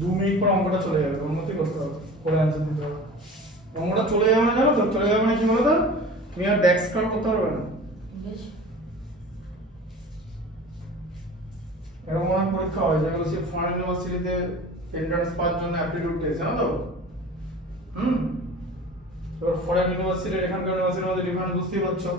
2 মিনিট পর অঙ্কটা চলে যাবে, উন্নতি করতে হবে, করে অ্যান্সার দিতে হবে। অঙ্কটা চলে যাবে না, জানো তো? চলে যাবে মানে কি বলতো, তুমি আর ডেস্ক স্কোর করতে পারবে না। বেশ এরকম অনেক পরীক্ষা হয় যেগুলো সে ফরেন ইউনিভার্সিটিতে এন্ট্রান্স পাওয়ার জন্য অ্যাপটিটিউড টেস্ট, জানো তো? এবার ফরেন ইউনিভার্সিটির এখানকার ইউনিভার্সিটির মধ্যে ডিফারেন্স বুঝতেই পারছো।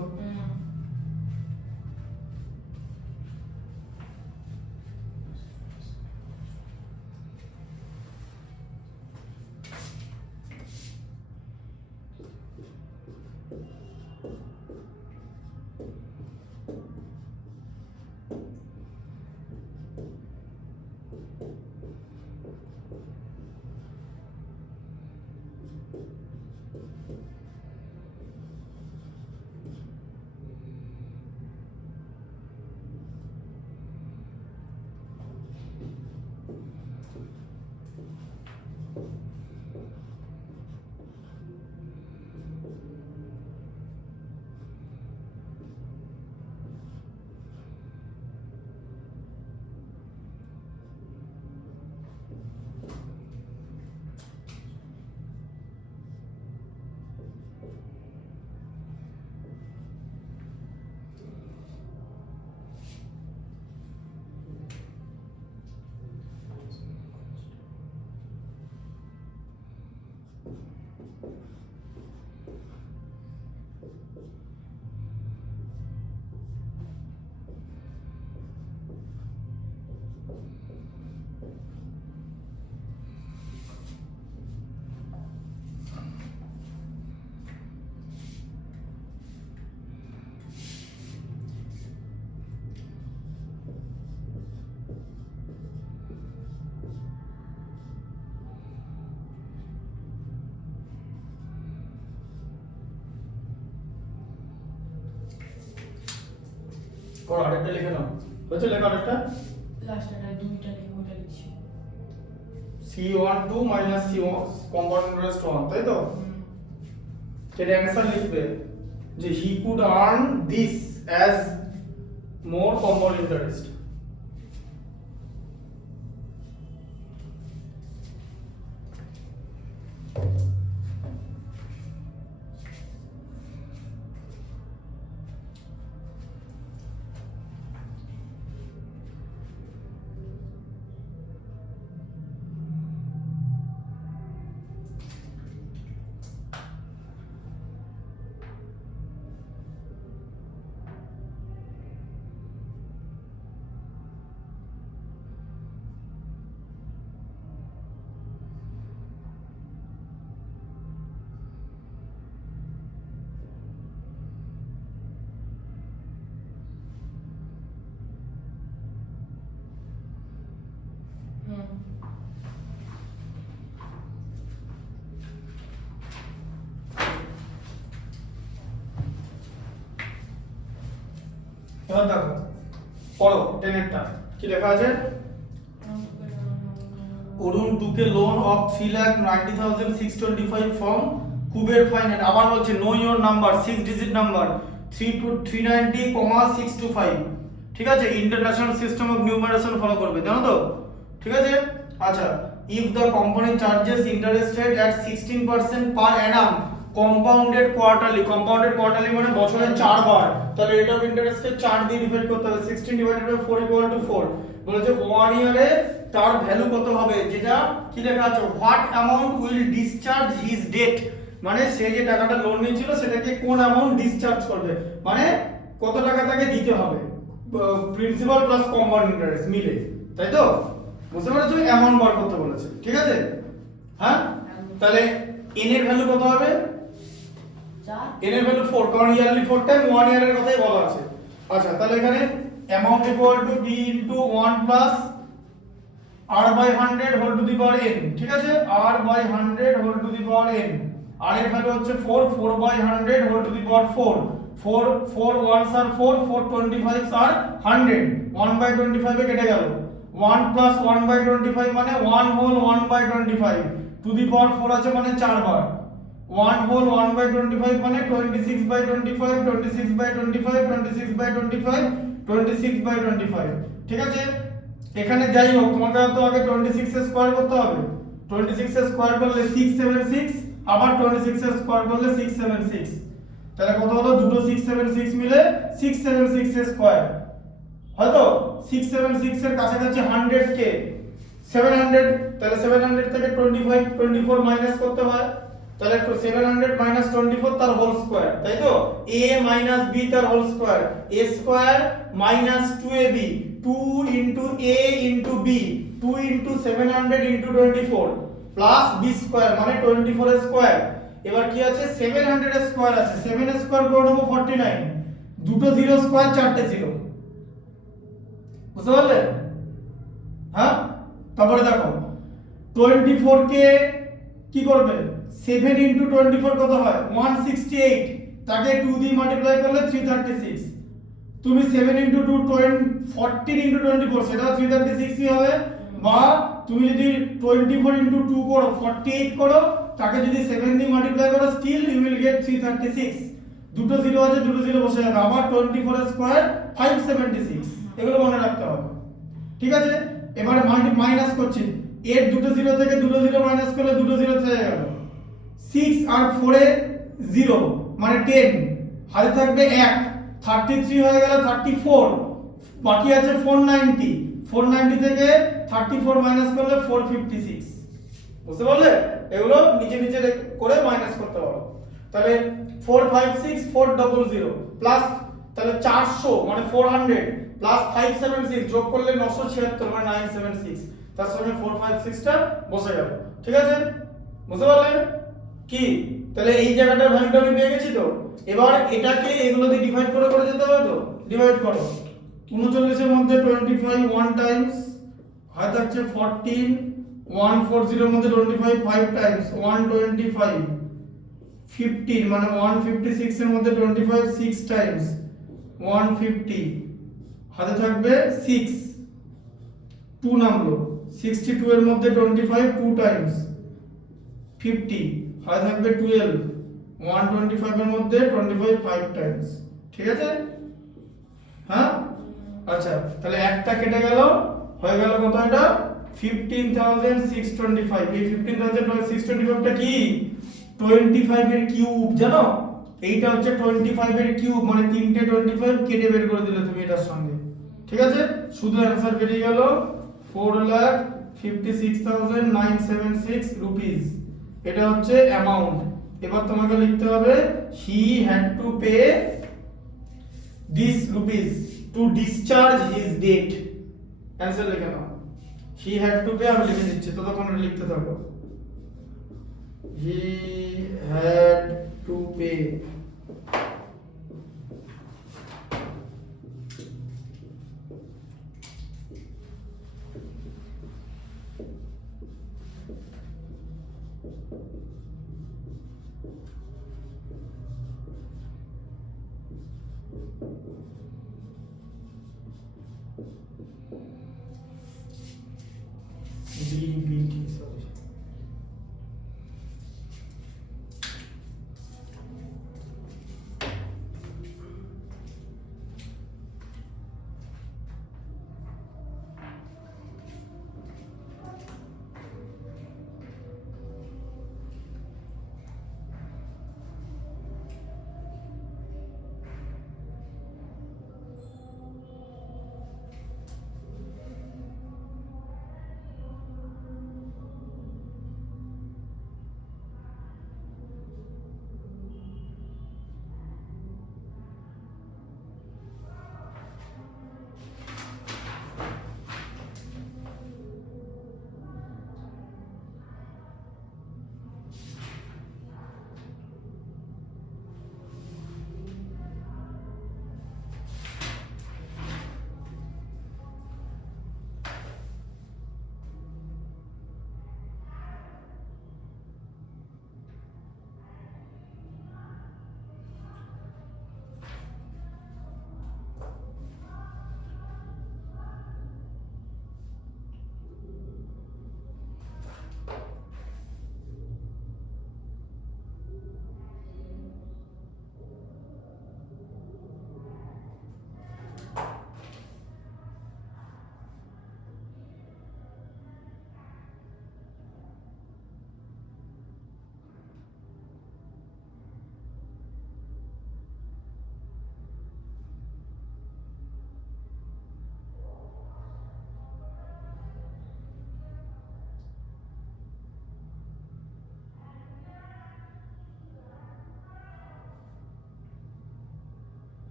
ওর আরেকটা লিখে নাও, হয়েছে লেখা আরেকটা লাস্টটা দুইটা লিখে ওটা লিখছি। C12 minus C1 compound interest 1, তাই তো? এর অ্যানসার লিখবে যে he could earn this as more compound interest. এবার দেখো পড়ো 10 এরটা কি লেখা আছে Arun took a loan of 3,90,625 from Kuber Finance আবার বলছে know your number 6 digit number 390,625 ঠিক আছে international system of numeration follow করবে জানো তো ঠিক আছে আচ্ছা if the company charges interest rate at 16% per annum compounded quarterly মানে বছরে 4 বার তাহলে রেট অফ ইন্টারেস্টকে 4 দিয়ে ডিভাইড করতে হবে 16 ডিভাইডেড বাই 4 ইকুয়াল টু 4 বলেছে 1 ইয়ারে তার ভ্যালু কত হবে যেটা কি লেখা আছে what amount will discharge his debt মানে সে যে টাকাটা লোন নিয়েছিল সেটাকে কোন অ্যামাউন্ট ডিসচার্জ করবে মানে কত টাকা তাকে দিতে হবে প্রিন্সিপাল প্লাস কম্পাউন্ড ইন্টারেস্ট মিলে তাই তো বুঝতে পারছো অ্যামাউন্ট বার করতে বলেছে ঠিক আছে হ্যাঁ তাহলে n এর ভ্যালু কত হবে 4 n এর ভ্যালু 4 কারণ ইয়ারলি 4 টাইম 1 ইয়ারের কথাই বলা আছে আচ্ছা তাহলে এখানে amount equal to b into 1 plus r by 100 whole to the power n ঠিক আছে r by 100 whole to the power n r এর ভ্যালু হচ্ছে 4 4 by 100 whole to the power 4 4 1s are 4 4 25s are 100 1 by 25 এ কেটে গেল 1 plus 1 by 25 মানে 1 whole 1 by 25 two the power 4 আছে মানে 4 বার 1 whole 1 by 25 মানে 26 বাই 25 26 বাই 25 26 বাই 25 26 বাই 25 ঠিক আছে এখানে যাই হোক তোমাকে তো আগে 26 এর স্কয়ার করতে হবে 26 এর স্কয়ার করলে 676 আবার 26 এর স্কয়ার করলে 676 তাহলে কত হলো দুটো 676 মিলে 676 এর স্কয়ার হয়তো 676 এর কাছাকাছি 100 কে 700 তাহলে 700 থেকে 24 মাইনাস করতে হয় তাহলে 700 মাইনাস 24 তার হোল স্কয়ার তাই তো a মাইনাস b তার whole square a square minus 2ab 2 into a into b 2 into 700 into 24 plus b square মানে 24 এর স্কয়ার এবার কি আছে 700 এর স্কয়ার আছে 7 এর স্কয়ার করে নেব 49 দুটো 0 স্কয়ার চারটে 0 বুঝতে পারলে হ্যাঁ তারপরে দেখো 24 কে কি করবে 7 ইনটু 24 কত হয় 168 তাকে 2 দিয়ে মাল্টিপ্লাই করলে 336 তুমি 7 ইনটু 2 14 ইনটু 24 সেটা 336 ই হবে বা তুমি যদি 24 ইনটু 2 করো 48 করো তাকে যদি 7 দিয়ে মাল্টিপ্লাই করো স্টিল ইউ উইল গেট 336 দুটো 0 আছে দুটো 0 বসে যাবে আবার 24 এর স্কয়ার 576 এগুলো মনে রাখতে হবে ঠিক আছে এবারে মাইনাস করছি এর দুটো 0 থেকে দুটো 0 মাইনাস করলে দুটো 0 থেকে গেল 6 আর 4 এ 0 মানে 10 হাতে থাকবে 1 33 হয়ে গেল 34 বাকি আছে 490 থেকে 34 মাইনাস করলে 456 বুঝতে পারলে এগুলো নিচে নিচে করে মাইনাস করতে পারো তাহলে 456 400 প্লাস তাহলে 400 মানে 400 প্লাস 576 যোগ করলে 976 মানে 976 তার সঙ্গে 456 টা বসে যাবে ঠিক আছে বুঝতে পারলে কি তাহলে এই জায়গাটার ভ্যালুটা আমি পেয়ে গেছি তো এবার এটাকে এগুলো দিয়ে ডিভাইড করে করে যেতে হবে তো ডিভাইড করো 39 এর মধ্যে 25 ওয়ান টাইমস হয় থাকছে 14 140 এর মধ্যে 25 5 টাইমস 125 15 মানে 156 এর মধ্যে 25 6 টাইমস 150 হাতে থাকবে 6, 2 নামলো, 62 এর মধ্যে 25 2 টাইমস 50, হাতে থাকবে 12, 125 এর মধ্যে 25 5 টাইমস, ঠিক আছে? হ্যাঁ, আচ্ছা, তাহলে একটা কেটে গেল, হয়ে গেল কত? এটা 15625। এই 15625 টা কি? 25 এর কিউব, জানো? এইটা হচ্ছে 25 এর কিউব, মানে তিনটে 25 কেটে বের করে দিলে তুমি এটার সঙ্গে, ঠিক আছে? শুধু অ্যানসার বেরিয়ে গেল 4,56,976 রুপিস। এটা হচ্ছে অ্যামাউন্ট। এবার তোমাকে লিখতে হবে he had to pay this rupees to discharge his debt. Answer লিখে নাও। হি হ্যাড টু পে, আমি লিখে দিচ্ছি, ততক্ষণ লিখতে থাকো। He had to pay DBT, sorry,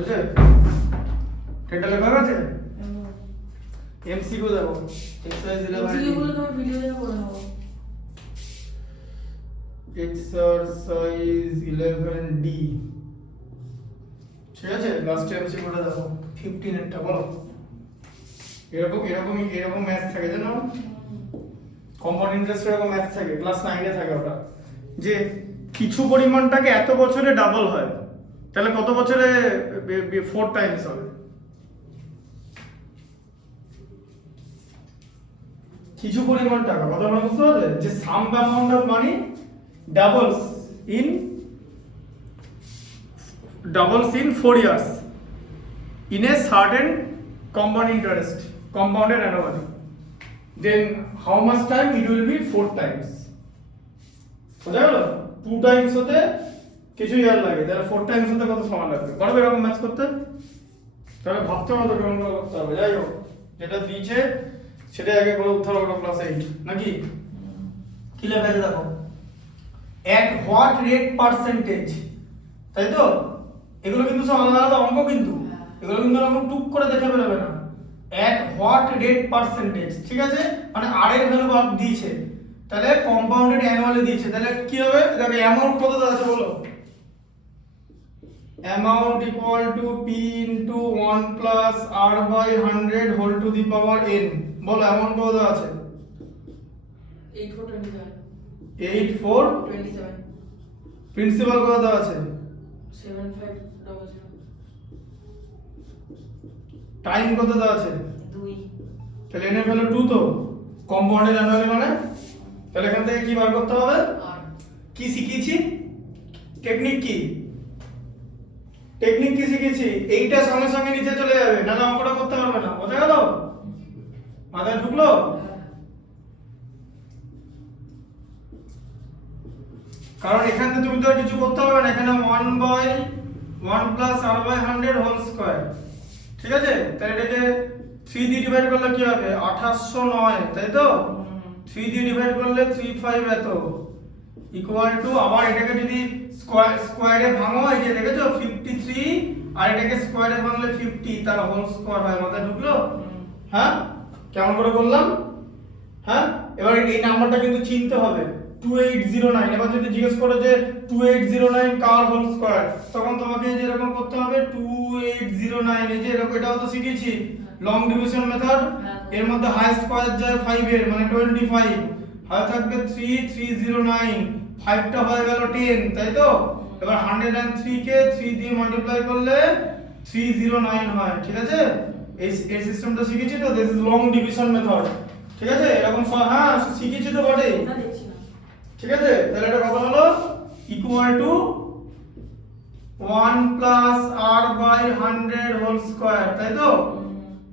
বুঝছে? এটা লেখা আছে এমসিকিউ দেখো এক্সারসাইজ 11 বলে তোমার ভিডিও দেখে করে নেবো। এক্সারসাইজ 11D ঠিক আছে, লাস্ট এমসিকিউটা দেখো 15 এরটা বলো। এরকম ম্যাথ থাকে জানো, কম্পাউন্ড ইন্টারেস্ট এরকম ম্যাথ থাকে, ক্লাস 9 এ থাকে ওটা, যে কিছু পরিমাণটাকে এত বছরে ডাবল হয়, তাহলে কত বছরে 4 টাইমস হবে। কিছু পরিমাণ টাকা, কথা বলা বুঝতে পারলে, যে some amount of money doubles in 4 years in a certain compound interest, compounded annually, then how much time it will be 4 times, বুঝা গেল? 2 টাইমস হতে কিছু ইয়ার লাগে, তাহলে 4 টাইমস হতে কত সময় লাগবে? পারবে এরকম ম্যাচ করতে? তাহলে ভাবতে হবে কেমন করে করতে হবে। যাই হোক, যেটা দিয়েছে সেটা আগে করে উত্তর করো ক্লাস 8 নাকি কি লেখা আছে দেখো, at what rate percentage, তাই তো? এগুলো কিন্তু সব আলাদা আলাদা অঙ্ক, কিন্তু এগুলো কিন্তু এরকম টুক করে দেখে বেরোবে না। at what rate percentage, ঠিক আছে, মানে আর এর ভ্যালু বাদ দিয়েছে, তাহলে কম্পাউন্ডেড অ্যানুয়ালি দিয়েছে, তাহলে কি হবে দেখো, অ্যামাউন্ট কত দেওয়া আছে বলো, amount equal to p into 1 plus r by 100 whole to the power n, বলো অ্যামাউন্ট কত দেওয়া আছে? 8427 প্রিন্সিপাল কত দেওয়া আছে? 7500 টাইম কত দেওয়া আছে? 2 তাহলে n এর ভ্যালু 2, তো কম্পাউন্ডেড অ্যানুয়ালি মানে, তাহলে এখান থেকে কি বার করতে হবে? আর কি শিখিয়েছি? টেকনিক কি? টেকনিক কি শিখেছি? এইটা সঙ্গে সঙ্গে নিচে চলে যাবে, নাহলে অঙ্কটা করতে পারবে না, বোঝা গেল? মাথায় ঢুকলো? কারণ এখানে তুমি তো আর কিছু করতে হবে না, এখানে 1 plus r by 100 whole square, ঠিক আছে? তাহলে এটাকে 3 দিয়ে ডিভাইড করলে কি হবে? 2809, তাই তো? 3 দিয়ে ডিভাইড করলে 35 এত, ইকুয়াল টু, আবার এটাকে যদি স্কয়ারে ভাঙো, এই যে দেখেছো 53, আর এটাকে স্কয়ারে ভাঙলে 50, তার হোল স্কয়ার হয়। মাথায় ঢুকলো? হ্যাঁ, কেমন করে করলাম? হ্যাঁ, এবার এই নাম্বারটা কিন্তু চিনতে হবে, 2809। এবার যদি জিজ্ঞেস করে যে 2809 কার হোল স্কয়ার, তখন তোমাকে যে এরকম করতে হবে 2809, এই যে এরকম, এটাও তো শিখেছি লং ডিভিশন মেথড, এর মধ্যে হাইয়েস্ট স্কয়ার যায় 5 এর, মানে 25, হয় থাকবে 3309, 5টা হয়ে গেল 10, তাই তো? এবার 103 কে 3 দিয়ে মাল্টিপ্লাই করলে 309 হয়, ঠিক আছে? এই সিস্টেমটা শিখেছি তো, this is long division method, ঠিক আছে? এরকম হ্যাঁ শিখেছি তো বটে, না দেখছি না, ঠিক আছে? তাহলে এটা কত হলো? Equal to 1 plus r by 100 whole square, তাই তো?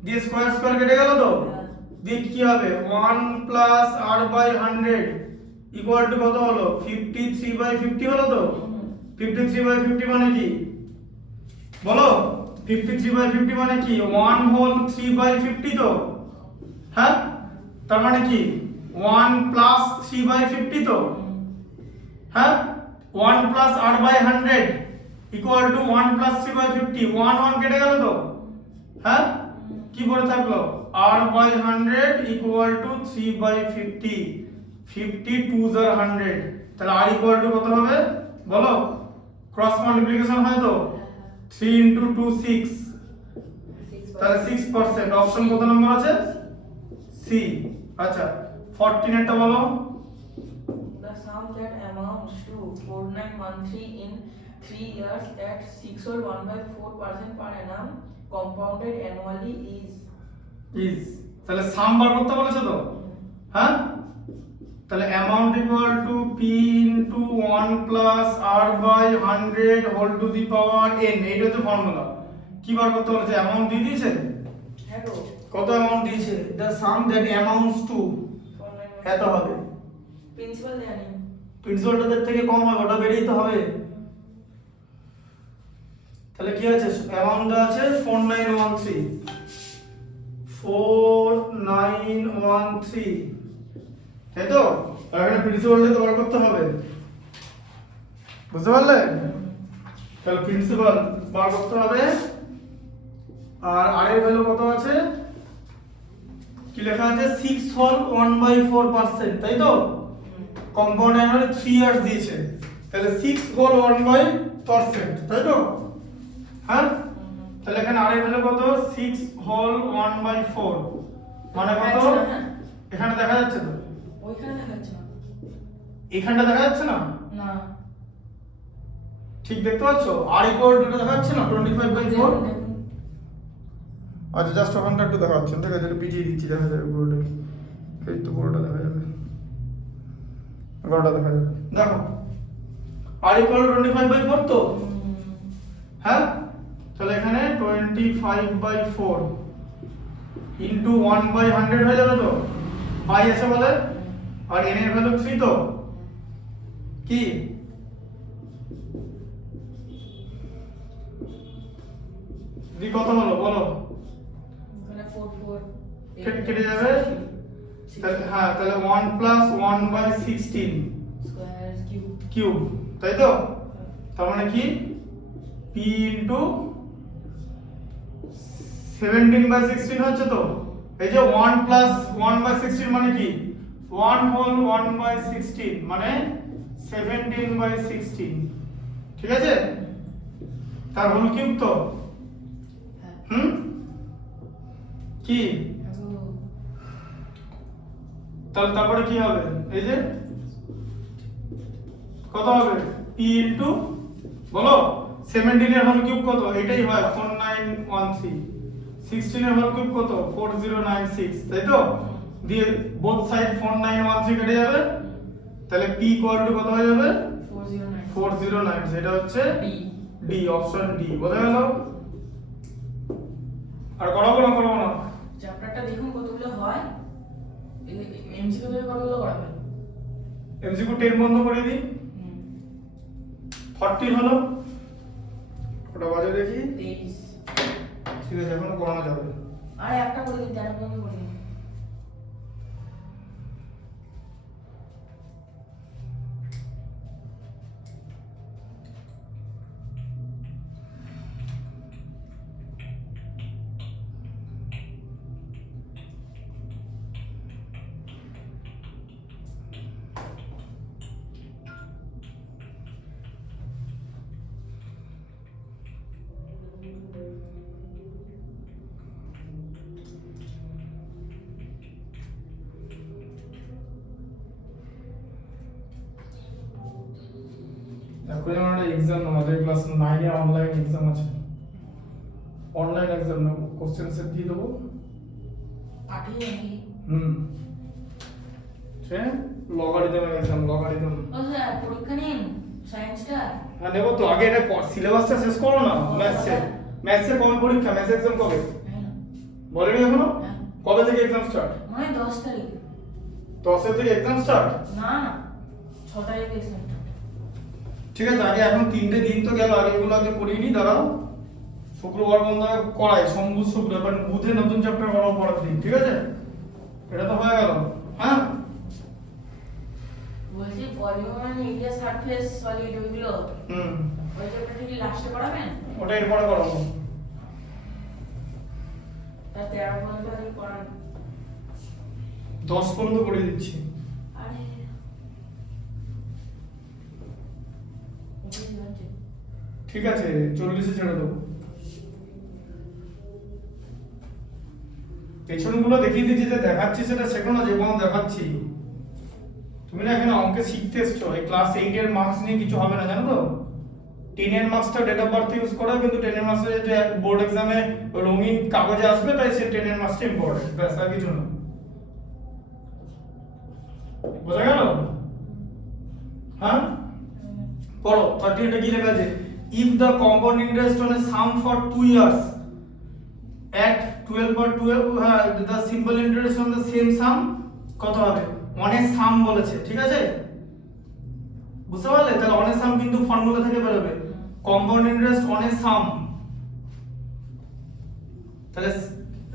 দিয়ে স্কয়ার স্কয়ার কেটে গেল তো, দিয়ে কি হবে? 1 plus r by 100 equal to কত হলো? 53/50 হলো তো? 53/50 মানে কি বলো? 53/50 মানে কি? 1 হোল 3/50 তো, হ্যাঁ? তার মানে কি 1 plus 3/50 তো, হ্যাঁ? 1 plus r by 100 equal to 1 plus 3/50, 1 কেটে গেল তো, হ্যাঁ? কি পড়ে থাকলো? r by 100 equal to 3/50, 50 2s are 100, তাহলে r ইকুয়াল টু কত হবে বলো? ক্রস মাল্টিপ্লিকেশন হয় তো, 3 into 2 6, তাহলে 6%। অপশন কত নাম্বার আছে? সি। আচ্ছা 14 এরটা বলো। the sum that amounts to 4913 in 3 years at 6 or 1/4% per annum compounded annually is তাহলে সাম বার করতে বলেছে তো, হ্যাঁ? তাহলে amount equal to p into 1 plus r by 100 whole to the power n, এইটা হচ্ছে ফর্মুলা। কি বার করতে বলেছে? অ্যামাউন্ট দিয়ে দিয়েছে, হ্যাঁ তো কত অ্যামাউন্ট দিয়েছে? The some that amounts two, এত হবে। প্রিন্সিপাল জানি, প্রিন্সিপালটাদের থেকে কম হবে, ওটা বেরিয়ে তো হবে। তাহলে কি আছে? অ্যামাউন্টটা আছে 4913, তাই তো? আর এখানে প্রিন্সিপালটা তো বার করতে হবে, বুঝতে পারলে? তাহলে প্রিন্সিপাল বার করতে হবে আর আর এর ভ্যালু কত আছে, কি লেখা আছে 6 হল 1/4%, তাই তো? কম্পাউন্ড অ্যানুয়ালি 3 ইয়ার্স দিয়েছে, তাহলে 6 হল 1/%, তাই তো? হ্যাঁ, তাহলে এখানে আর এর ভ্যালু কত, 6 হল 1/4 মানে কত? এখানে দেখা যাচ্ছে তো, ওইখানে দেখাচ্ছে না, এখানটা দেখা যাচ্ছে না, না ঠিক দেখতে পাচ্ছ? আর ইকুয়াল টু দেখা যাচ্ছে না 25/4। আচ্ছা জাস্ট ওখানটা একটু দেখা যাচ্ছে, ঠিক আছে, একটু পিছিয়ে দিচ্ছি, দেখা যাবে পুরোটা, এই তো পুরোটা দেখা যাবে, পুরোটা দেখা যাবে। দেখো আর ইকুয়াল টু 25/4 তো, হ্যাঁ, তাহলে এখানে 25/4 ইনটু 1/100 হয়ে যাবে তো, বাই আছে বলে, আর n এর ভ্যালু 3 তো, কি দি কত হলো বলো? ওখানে 4 4 কেটে যাবে, তাহলে হ্যাঁ, তাহলে 1 প্লাস 1/16 স্কয়ার কিউব কিউব, তাই তো? তার মানে কি p ইনটু 17/16 হচ্ছে তো, এই যে 1 প্লাস 1/16 মানে কি 1 হোল 1/16 মানে 17/16, ঠিক আছে? তার হোল কিউব তো, হুম, কি তাহলে তারপরে কি হবে, এই যে কত হবে p ইনটু বলো 17 এর হোল কিউব কত, এটাই হয় 4913, 16 এর হোল কিউব কত 4096, তাই তো? দিয়ে বোথ সাইড 4913 কেটে যাবে, তাহলে p ইকুয়াল টু কত হয়ে যাবে 409 409, সেটা হচ্ছে ডি ডি, অপশন ডি, বোঝা গেল? আর করাবো না, চ্যাপ্টারটা দেখুন কতগুলো হয়, এমসিকিউ থেকে কতগুলো করাবেন? এমসিকিউ 10 বন্ধ করে দিই, 40 হলো, ওটা বাজে দেখি, 23 ঠিক আছে, এখন করানো যাবে। আর একটা করে দিন, 13 পর্যন্ত করে দিন। এখন আমার এক্সাম আমাদের ক্লাস 9 এ অনলাইন এক্সাম আছে, অনলাইন এক্সাম না, কোশ্চেন সেট দিয়ে দেবো, পাঠিয়ে নাকি? সে লগারিদম এক্সাম, লগারিদম। ও স্যার পরীক্ষা নিন সায়েন্সটা। হ্যাঁ নেবো তো, আগে এটা সিলেবাসটা শেষ করো না, ম্যাথসে কবে পরীক্ষা, ম্যাথস এক্সাম কবে বলেনি এখনো? কবে থেকে এক্সাম স্টার্ট? মানে 10 তারিখ। 10 থেকে এক্সাম স্টার্ট? না না 6 তারিখে এক্সাম। ঠিক আছে, আগে এখন 3টে দিন তো গেল, আগে এগুলো আগে করিয়ে নি, দাঁড়াও শুক্রবার বন্ধ করাই, সোম বুধ শুক্র, এবার বুধে নতুন চ্যাপ্টার পড়ার দিন, ঠিক আছে? এটা তো হয়ে গেল, হ্যাঁ? বলছি ভলিউম মানে এরিয়া সারফেস সলিড ওইগুলো ওই চ্যাপ্টারটা কি লাস্টে পড়াবেন? ওটা এরপরে করাবো। তার 13 পর্যন্ত আগে পড়ান। 10 পর্যন্ত করে দিচ্ছি। আরে ঠিক আছে, 40-এ ছেড়ে দেবো। পেছনগুলো দেখিয়ে দিচ্ছি, যে দেখাচ্ছি সেটা শেখো না, যে কোনো দেখাচ্ছি। তুমি না এখানে অঙ্কে শিখতে এসছো, এই ক্লাস 8 এর মার্কস নিয়ে কিছু হবে না, জানো তো? 10 এর মার্কসটা ডেট অফ বার্থ ইউজ করা, কিন্তু 10 এর মার্কসে যে বোর্ড এক্সামে রঙিন কাগজে আসবে, তাই সে 10 এর মার্কসটা ইম্পর্টেন্ট, ব্যাস আর কিছু না। বোঝা গেল? হ্যাঁ, পড়ো 38 এ কি লেখা আছে? If the compound interest on a sum for 2 years at 12/12, the simple interest on the same sum কত হবে? on a sum বলেছে, ঠিক আছে? বুঝতে পারলে? তাহলে on a sum কিন্তু ফর্মুলা থেকে বের হবে, compound interest on a sum, তাহলে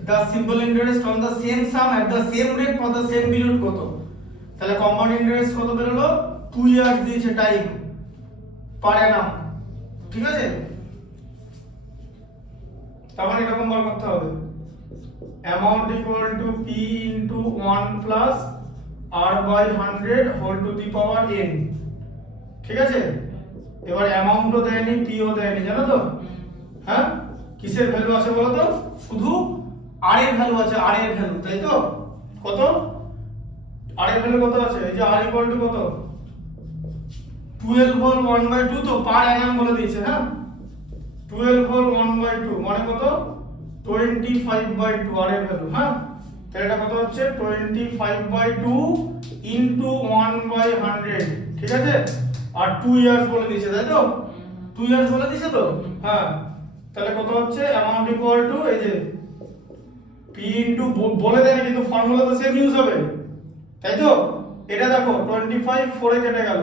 the simple interest on the same sum at the same rate for the same period কত? তাহলে compound interest কত বের হলো? 2 years দিয়েছে টাইম পার annum, ঠিক আছে? তার মানে এরকম বার করতে হবে amount equal to P into 1 plus R by 100 whole to the power n। ঠিক আছে, এবার অ্যামাউন্টও দেয়নি পিও দেয়নি, জানো তো? হ্যাঁ, কিসের ভ্যালু আছে বলো তো? শুধু আর এর ভ্যালু আছে, আর এর ভ্যালু, তাই তো? কত আর এর ভ্যালু কত আছে? এই যে আর ইকুয়াল টু কত 12 হোল 1/2, তো পার অ্যানাম বলে দিয়েছে। হ্যাঁ, 12 হোল 1/2 মানে কত 25/2 আর এর ভ্যালু। হ্যাঁ, তাহলে এটা কত হচ্ছে 25/2 ইনটু 1/100। ঠিক আছে, আর 2 ইয়ার্স বলে দিয়েছে, তাই তো? 2 ইয়ার্স বলে দিয়েছে তো। হ্যাঁ, তাহলে কত হচ্ছে অ্যামাউন্ট ইকুয়াল টু এই যে পি ইনটু বলে দেয়নি কিন্তু ফর্মুলা তো সেম ইউজ হবে, তাই তো? এটা দেখো 25 4 এ কেটে গেল,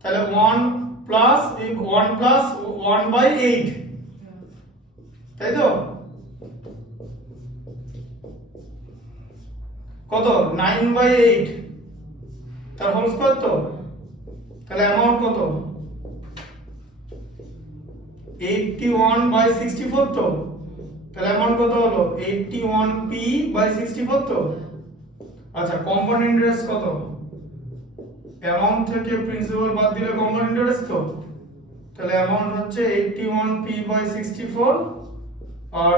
তাহলে 1 প্লাস 1/8, তাই তো? কত 9/8 তার হোল স্কয়ার তো। তাহলে অ্যামাউন্ট কত 81/64 তো। তাহলে অ্যামাউন্ট কত হলো 81p/64 তো। আচ্ছা, কম্পাউন্ড ইন্টারেস্ট কত? অ্যামাউন্ট থেকে প্রিন্সিপাল বাদ দিলে কম্পাউন্ড ইন্টারেস্ট তো। তাহলে অ্যামাউন্ট হচ্ছে 81p/64 আর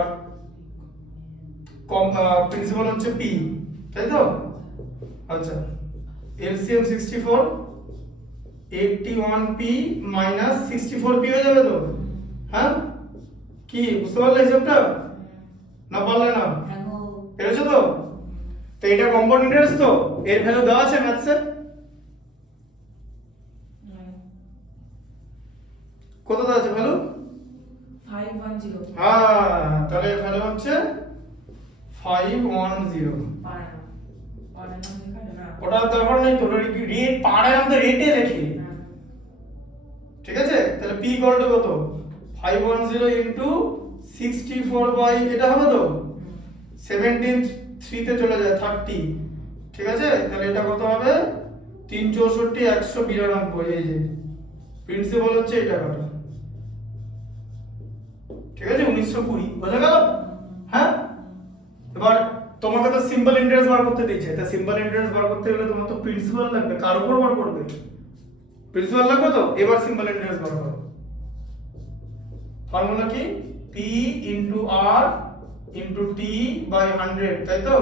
প্রিন্সিপাল হচ্ছে p, তাই তো? আচ্ছা, এলসিএম 64, 81p মাইনাস 64p হয়ে যাবে তো। হ্যাঁ, কি বুঝতে পারলে হিসাবটা? না পারলে না? পেরেছো তো? তো এটা কম্পাউন্ড ইন্টারেস্ট তো, এর ভ্যালু দেওয়া আছে ম্যাথসে। কত দেওয়া আছে ভ্যালু? 510। হ্যাঁ, তাহলে এর ভ্যালু হচ্ছে 510। ওটা দরকার নেই তো, রেট পার অ্যানাম তো রেটে লেখি। ঠিক আছে, তাহলে p ইকুয়াল টু কত 510 ইনটু 64 বাই এটা হবে তো 17 3 তে চলে যায় 30। ঠিক আছে, তাহলে এটা কত হবে 364 192। এই যে প্রিন্সিপাল হচ্ছে এই টাকাটা। ঠিক আছে, 1920 বোঝা গেল? হ্যাঁ, এবার তোমাকে তো সিম্পল ইন্টারেস্ট বার করতে দিয়েছে, তা সিম্পল ইন্টারেস্ট বার করতে গেলে তোমার তো প্রিন্সিপাল লাগবে, কার উপর বার করবে? প্রিন্সিপাল লাগবে তো। এবার সিম্পল ইন্টারেস্ট বার করো। ফর্মুলা কি p into r into t by 100, তাই তো?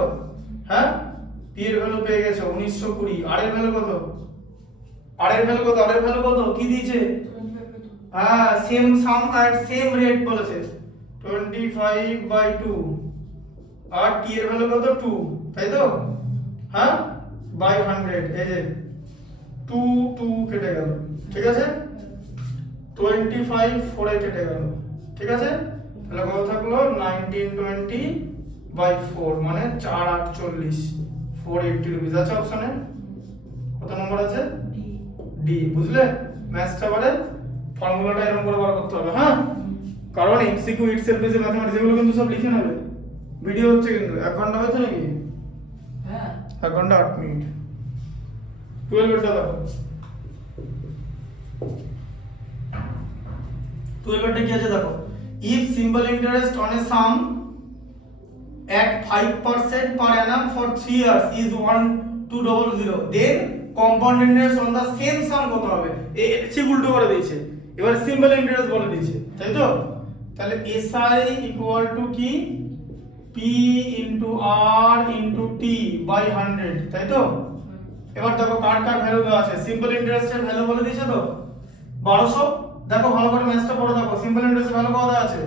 হ্যাঁ, p এর ভ্যালু পেয়ে গেছো 1920। r এর ভ্যালু কত? r এর ভ্যালু কত? r এর ভ্যালু কত কি দিয়েছে? হ্যাঁ, সেম সাম আর সেম রেট বলেছে 25/2 আর t এর ভ্যালু কত 2, তাই তো? হ্যাঁ, বাই 100। এই যে 2 2 কেটে গেল। ঠিক আছে, 25 4 এ কেটে গেল। ঠিক আছে, তাহলে কত থাকলো 1920/4 মানে 448 480 রুপিস আছে অপশনে। কত নম্বর আছে? ডি। বুঝলে ম্যাথসটা? বারে ফর্মুলাটা এরকম করে বার করতে হবে। হ্যাঁ, কারণ এমসিকিউ ইটসেলফ ইজ ম্যাথমেটিক্স, এগুলো কিন্তু সব লিখে নেবে। ভিডিও হচ্ছে কিন্তু 1 ঘন্টা হয়েছে নাকি? হ্যাঁ, 1 ঘন্টা 8 মিনিট। 12 এরটা দেখো, 12 এরটা কি আছে দেখো। if simple interest on a sum at 5% per annum for 3 years is 1200, then compound interest on the same sum কত হবে? ঠিক উল্টো করে দিয়েছে, এবার সিম্পল ইন্টারেস্ট বলে দিয়েছে, তাই তো? তাহলে SI ইকুয়াল টু কি P into R into T by 100, তাই তো? এবার দেখো কার কার ভ্যালু দেওয়া আছে। সিম্পল ইন্টারেস্টের ভ্যালু বলে দিয়েছে তো 1200। দেখো ভালো করে ম্যাথসটা পড়ে দেখো, সিম্পল ইন্টারেস্টের ভ্যালু কত আছে?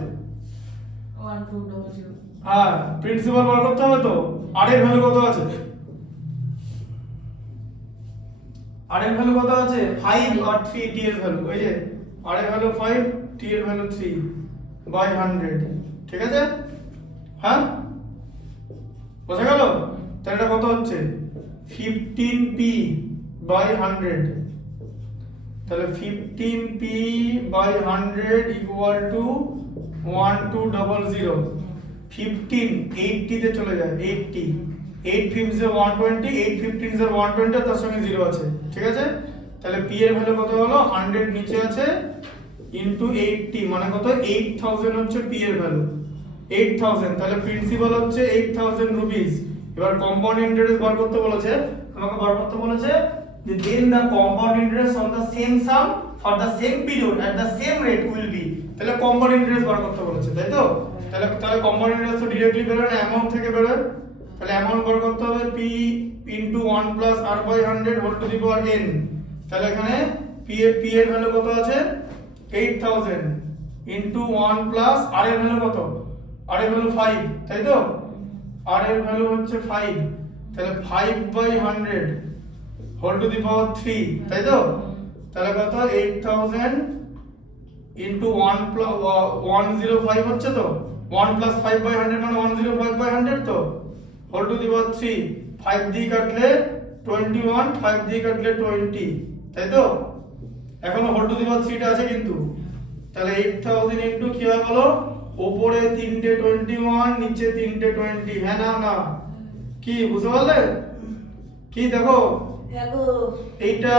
1200। হ্যাঁ, প্রিন্সিপাল বার করতে হবে তো। আর এর ভ্যালু কত আছে? আর এর ভ্যালু কত আছে? 5 আর 3 t এর ভ্যালু। এই যে আর এর ভ্যালু 5, t এর ভ্যালু 3 বাই 100। ঠিক আছে? হ্যাঁ, বোঝা গেল? তাহলে এটা কত হচ্ছে 15p বাই 100। তাহলে 15p বাই 100 ইকুয়াল টু 1200। 15 80 তে চলে যায় 80, 8 5 এর 120, 8 15 এর 120, তার সঙ্গে 0 আছে। ঠিক আছে, তাহলে p এর ভ্যালু কত হলো 100 নিচে আছে ইনটু 80 মানে কত 8000 হচ্ছে p এর ভ্যালু। 8000, তাহলে প্রিন্সিপাল হচ্ছে 8000 রুপিস। এবার কম্পাউন্ড ইন্টারেস্ট বার করতে বলেছে, আমাকে বার করতে বলেছে যে then the compound interest on the same sum for the same period at the same rate will be. তাহলে কম্পাউন্ড ইন্টারেস্ট বার করতে বলেছে, তাই তো? তাহলে কম্পাউন্ড ইন্টারেস্ট তো ডাইরেক্টলি বের হয় না, অ্যামাউন্ট থেকে বের হয়। তাহলে অ্যামাউন্ট বার করতে হবে p into 1 plus r by 100 whole to the power n। তাহলে এখানে p এর ভ্যালু কত আছে 8000 ইনটু 1 প্লাস r এর ভ্যালু কত, r এর ভ্যালু 5, তাই তো? r এর ভ্যালু হচ্ছে 5, তাহলে 5 by 100 whole to the power 3, তাই তো? তাহলে কত 8000 ইনটু 1 প্লাস 105 হচ্ছে তো, 1 প্লাস 5 বাই 100 মানে 105 বাই 100 তো, হোল টু দি পাওয়ার 3, 5 দিয়ে কাটলে 21, 5 দিয়ে কাটলে 20, তাই তো? এখনো হোল টু দি পাওয়ার 3 টা আছে কিন্তু। তাহলে 8000 ইনটু কি হয় বলো, উপরে 3টে 21, নিচে 3টে 20, হ্যাঁ না না, কি বুঝতে পারলে? কি দেখো, এইটা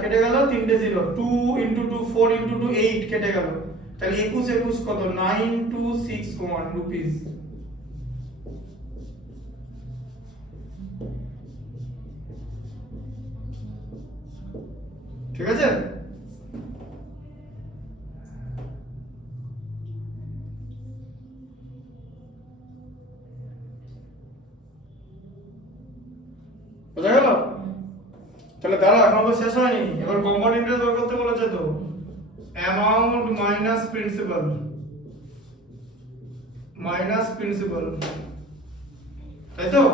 কেটে গেল, 3টে 0, 2 ইনটু 2 4 ইনটু 2 8 কেটে গেল। তাহলে 21 21 কত, 9261 রুপিস। ঠিক আছে? বোঝা গেল? তাহলে দাঁড়া, এখন তো শেষ হয়নি, এবার কম্পাউন্ড ইন্টারেস্ট বের করতে বলেছে তো, অ্যামাউন্ট মাইনাস প্রিন্সিপাল, তাই তো?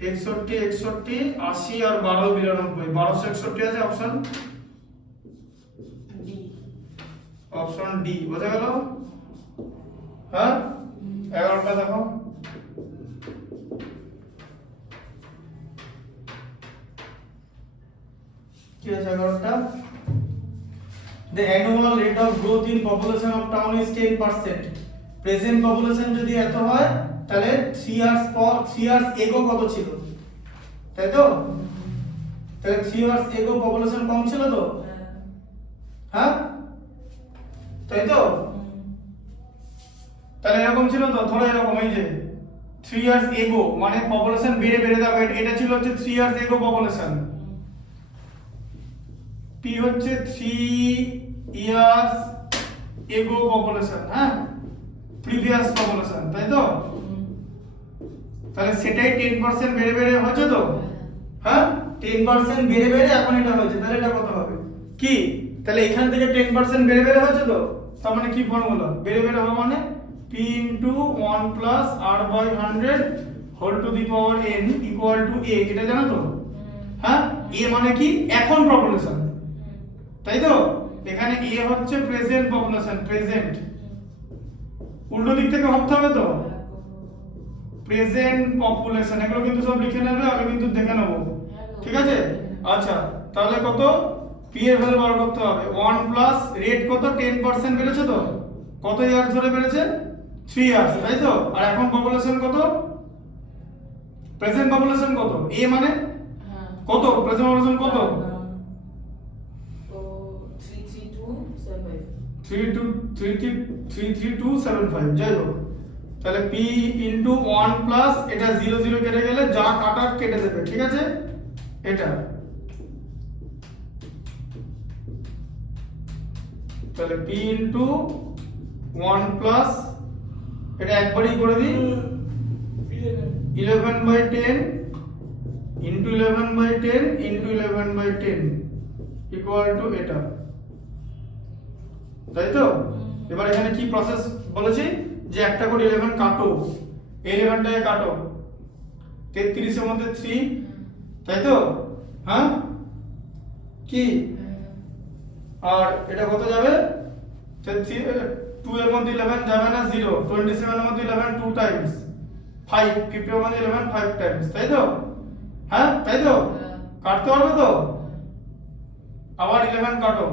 61 61 80 আর 12 92, 1261 আছে অপশন ডি। বোঝা গেল? হ্যাঁ, 11টা দেখো, কি আছে 11টা? The annual rate of growth in population of town is 10%. Present population যদি এত হয় তাহলে 3 years ago কত ছিল, তাই তো? তাহলে 3 years ago পপুলেশন কম ছিল তো, হ্যাঁ তাই তো? তাহলে এরকম ছিল তো, ধরো এরকম, এই যে 3 years ago মানে পপুলেশন বেড়ে বেড়ে যাবে, এটা ছিল হচ্ছে 3 years ago পপুলেশন, p হচ্ছে 3 years ago পপুলেশন, হ্যাঁ প্রিভিয়াস পপুলেশন, তাই তো? তাহলে সেটাই 10% বেড়ে বেড়ে হয়েছে তো, হ্যাঁ 10% বেড়ে বেড়ে এখন এটা হয়েছে, তাহলে এটা কত হবে কি? তাহলে এখান থেকে 10% বেড়ে বেড়ে হয়েছে তো, তার মানে কি ফর্মুলা, বেড়ে বেড়ে হওয়া মানে p into 1 plus r by 100 whole to the power n equal to a, এটা জানো তো? হ্যাঁ, a মানে কি, এখন পপুলেশন, তাই তো? এখানে a হচ্ছে প্রেজেন্ট পপুলেশন, প্রেজেন্ট, উল্টো দিক থেকে ভাবতে হবে তো, প্রেজেন্ট পপুলেশন, এগুলো কিন্তু সব লিখে নেবে, আমি কিন্তু দেখে নেব, ঠিক আছে? আচ্ছা, তাহলে কত, p এর ভ্যালু বার করতে হবে, 1 প্লাস রেট কত, 10% বেড়েছে তো, কত ইয়ার ধরে বেড়েছে, 3 ইয়ার্স, তাই তো? আর এখন পপুলেশন কত, প্রেজেন্ট পপুলেশন কত, a মানে কত, প্রেজেন্ট পপুলেশন কত, 33275, যাই হোক। তাহলে p ইনটু 1 প্লাস এটা 0 0 কেটে গেলে যা কাটার কেটে দেবে, ঠিক আছে? এটা তাহলে p ইনটু 1 প্লাস এটা একবারই করে দিই, 11/10 ইনটু 11/10 ইনটু 11/10 ইকুয়াল টু এটা, তাই তো? এবার এখানে কি প্রসেস বলেছি, যে একটা করে 11 কাটো, 11টাকে কাটো, 33 এর মধ্যে 3, তাই তো? হ্যাঁ কি, আর এটা কত যাবে, 2 এর মধ্যে 11 যাবে না, 0, 27 এর মধ্যে 11 2 টাইমস, 5, 50 এর মধ্যে 11 5 টাইমস, তাই তো? হ্যাঁ তাই তো? কাটতে পারবে তো? আবার 11 কাটো,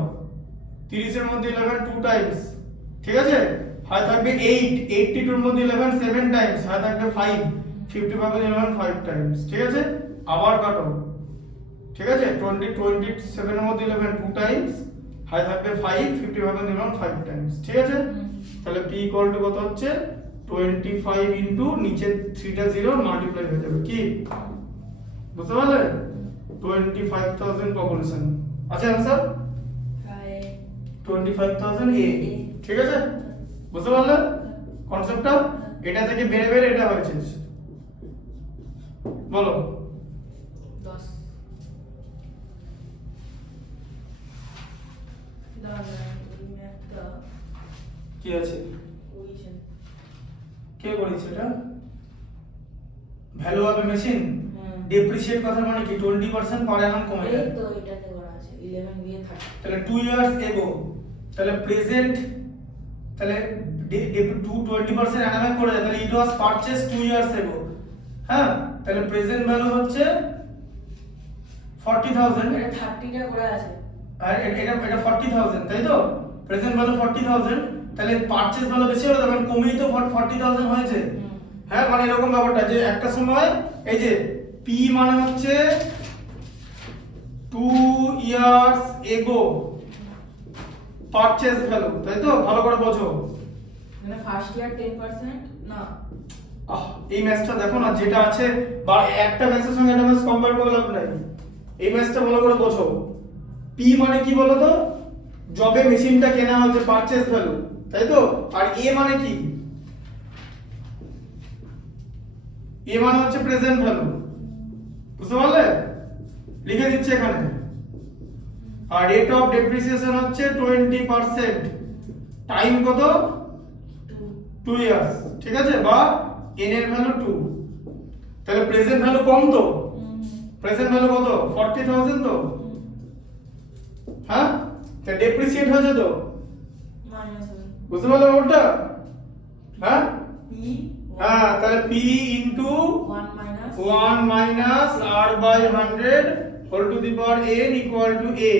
30 এর মধ্যে 11 2 টাইমস, ঠিক আছে? হয় থাকবে 8, 82 এর মধ্যে 11 7 টাইমস, হয় থাকবে 5, 55 এর 11 5 টাইমস, ঠিক আছে? আবার কাটো, ঠিক আছে? 27 এর মধ্যে 11 2 টাইমস, হয় থাকবে 5, 55 এর 11 5 টাইমস, ঠিক আছে? তাহলে p ইকুয়াল টু কত হচ্ছে 25 ইনটু নিচে 3টা 0 মাল্টিপ্লাই হয়ে যাবে কি বুঝতে পারলে 25,000 পপুলেশন আছে आंसर 25,000 এ ঠিক আছে বুঝতে পারলে কনসেপ্টটা এটা থেকে বের বের এটা হয়েছে বলো 10 দাদা এই ম্যাথটা কি আছে কইছেন কে করেছে এটা ভ্যালু অফ মেশিন হ্যাঁ ডেপ্রিসিয়েট কথা মানে কি 20% পার অ্যানাম কমে এই যায় তো এটাতে করা আছে 11 দিয়ে 30 তাহলে 2 ইয়ার্স এগো তাহলে প্রেজেন্ট তাহলে 20% অ্যানামে করে যায় তাহলে ইট ওয়াজ পারচেজ 2 ইয়ার্স এগো হ্যাঁ তাহলে প্রেজেন্ট ভ্যালু হচ্ছে 40,000 এটা 30 টা করা আছে আর এটা 40,000 তাই তো প্রেজেন্ট ভ্যালু 40,000 তাহলে পারচেজ ভ্যালু বেশি হবে তখন কমেই তো 40,000 হয়েছে হ্যাঁ মানে এরকম ব্যাপারটা যে একটা সময় এই যে পি মানে হচ্ছে 2 ইয়ার্স এগো পারচেজ ভ্যালু তাই তো ভালো করে বোঝো মানে ফার্স্ট ইয়ার 10% না এই ম্যাচটা দেখো না যেটা আছে বা একটা ম্যাচের সঙ্গে একটা ম্যাচ কম্পেয়ার করে লাভ নাই এই ম্যাচটা ভালো করে বোঝো পি মানে কি বলো তো জবে মেশিনটা কেনা হচ্ছে পারচেজ ভ্যালু তাই তো আর এ মানে কি এ মানে হচ্ছে প্রেজেন্ট ভ্যালু বুঝতে পারলে লিখে দিচ্ছে এখানে আর রেট অফ ডেপ্রিসিয়েশন হচ্ছে 20% টাইম কত 2 ইয়ার্স ঠিক আছে বা n এর ভ্যালু 2 তাহলে প্রেজেন্ট ভ্যালু কম তো প্রেজেন্ট ভ্যালু কত 40,000 তো হ্যাঁ তা ডেপ্রিসিয়েট হয়েছে তো মাইনাস বুঝতে পারলে ওটা হ্যাঁ পি হ্যাঁ তাহলে p into 1 minus 1 minus r by 100 whole to the power n equal to a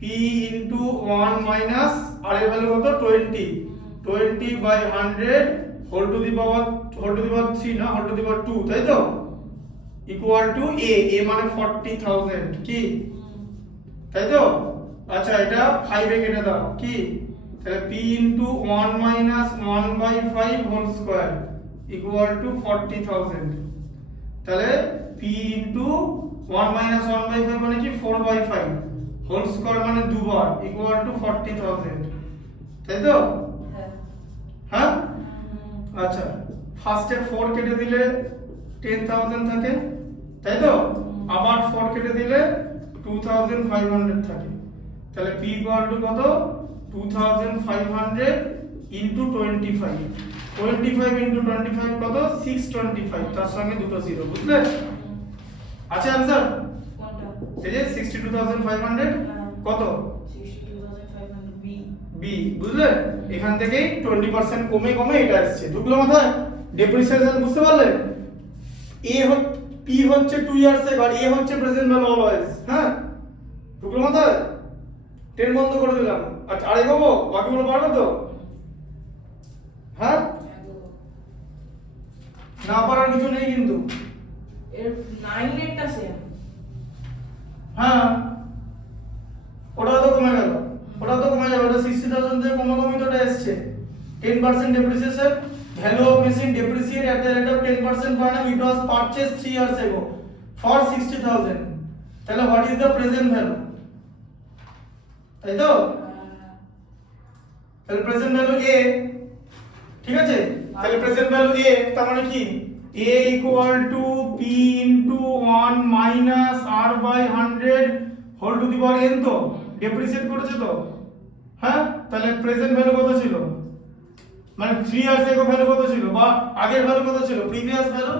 p into 1 minus r এর ভ্যালু কত 20 by 100 whole to the power 3 না হোল টু দি পাওয়ার 2 তাই তো ইকুয়াল টু a মানে 40,000 কি তাই তো আচ্ছা এটা 5 এ কেটে দাও কি তাহলে p into 1 minus 1 by 5 whole square equal to 40,000 তাহলে p ইনটু 1 মাইনাস 1 বাই 5 মানে কি 4 বাই 5 হোল স্কয়ার মানে দুবার ইকুয়াল টু 40,000 তাই তো হ্যাঁ হ্যাঁ আচ্ছা ফার্স্টে 4 কেটে দিলে 10,000 থাকে তাই তো আবার 4 কেটে দিলে 2,500 থাকে তাহলে p ইকুয়াল টু কত 2,500 ইনটু 25 ইনটু 25 কত 625 তার সঙ্গে দুটো জিরো বুঝলে আচ্ছা आंसर কোনটা এই যে 62,500 কত 62,500 বি বি বুঝলে এখান থেকেই 20% কমে কমে এটা আসছে ঢুকলো মাথায় ডেপ্রিসিয়েশন বুঝতে পারলে এ পি হচ্ছে 2 ইয়ার্স এর আর এ হচ্ছে প্রেজেন্ট ভ্যালু অলওয়েজ হ্যাঁ ঢুকলো মাথায় 10 বন্ধ করে দিলাম আচ্ছা আর এগোবো বাকিগুলো পারবে তো হ্যাঁ না পারার কিছু নেই কিন্তু এর 9 এরটা সেম হ্যাঁ ওটা তো কমে গেল ওটা তো কমে যাবে ওটা 60,000 থেকে কমে কমে তো এসছে 10% depreciation value of machine depreciate at the rate of 10% per annum it was purchased 3 years ago for 60,000 তাহলে what is the present value তাই তো তাহলে প্রেজেন্ট ভ্যালু a ঠিক আছে তাহলে প্রেজেন্ট ভ্যালু a তার মানে কি a equal to p into 1 minus r by 100 whole to the power n তো ডেপ্রিসিয়েট করেছে তো হ্যাঁ তাহলে প্রেজেন্ট ভ্যালু কত ছিল মানে 3 ইয়ার্স এগো ভ্যালু কত ছিল বা আগের ভ্যালু কত ছিল প্রিভিয়াস ভ্যালু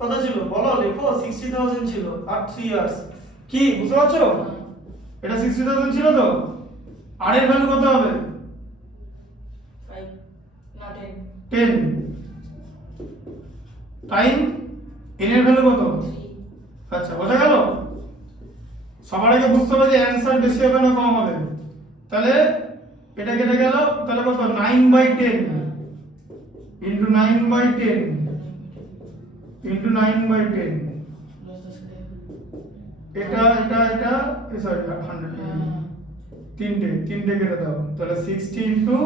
কত ছিল বলো লেখো 60,000 ছিল আর 3 ইয়ার্স কি বুঝতে পারছো এটা 60,000 ছিল তো আর এর ভ্যালু কত হবে 5 না 10 টাইম n এর ভ্যালু কত 3 আচ্ছা বোঝা গেল সবার আগে বুঝতে হবে যে অ্যানসার বেশি হবে না কম হবে তাহলে এটা কেটে গেল তাহলে কত 9/10 ইনটু 9/10 ইনটু 9/10 এটা সরি 100 তিনটে কেটে দাও তাহলে 60 ইনটু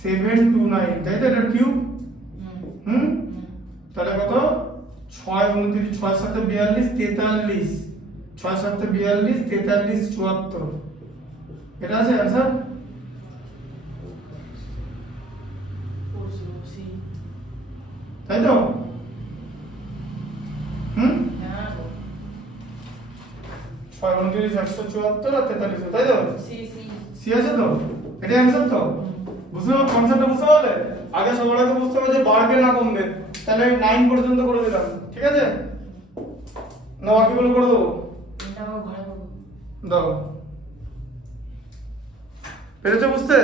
729, তাই তো? এটা কিউব। হুম হুম, হুম। তাহলে কত? 6 29, 6 7 42, 43, 6 7 42, 43 74। এটা আছে অ্যান্সার? 406। তাই তো? হুম, হ্যাঁ গো। 6 29 174 আর 43, তাই তো? C C. সি আছে তো? এটা অ্যান্সার তো? বুঝতে পারলে কনসেপ্টটা? বুঝতে পারলে? আগে সবার আগে বুঝতে হবে যে বাড়বে না কমবে। তাহলে 9 পর্যন্ত করে দিলাম, ঠিক আছে? না বাকিগুলো করে দেবো? এটা আমার ঘরে পাবো। দাও। পেরেছো বুঝতে?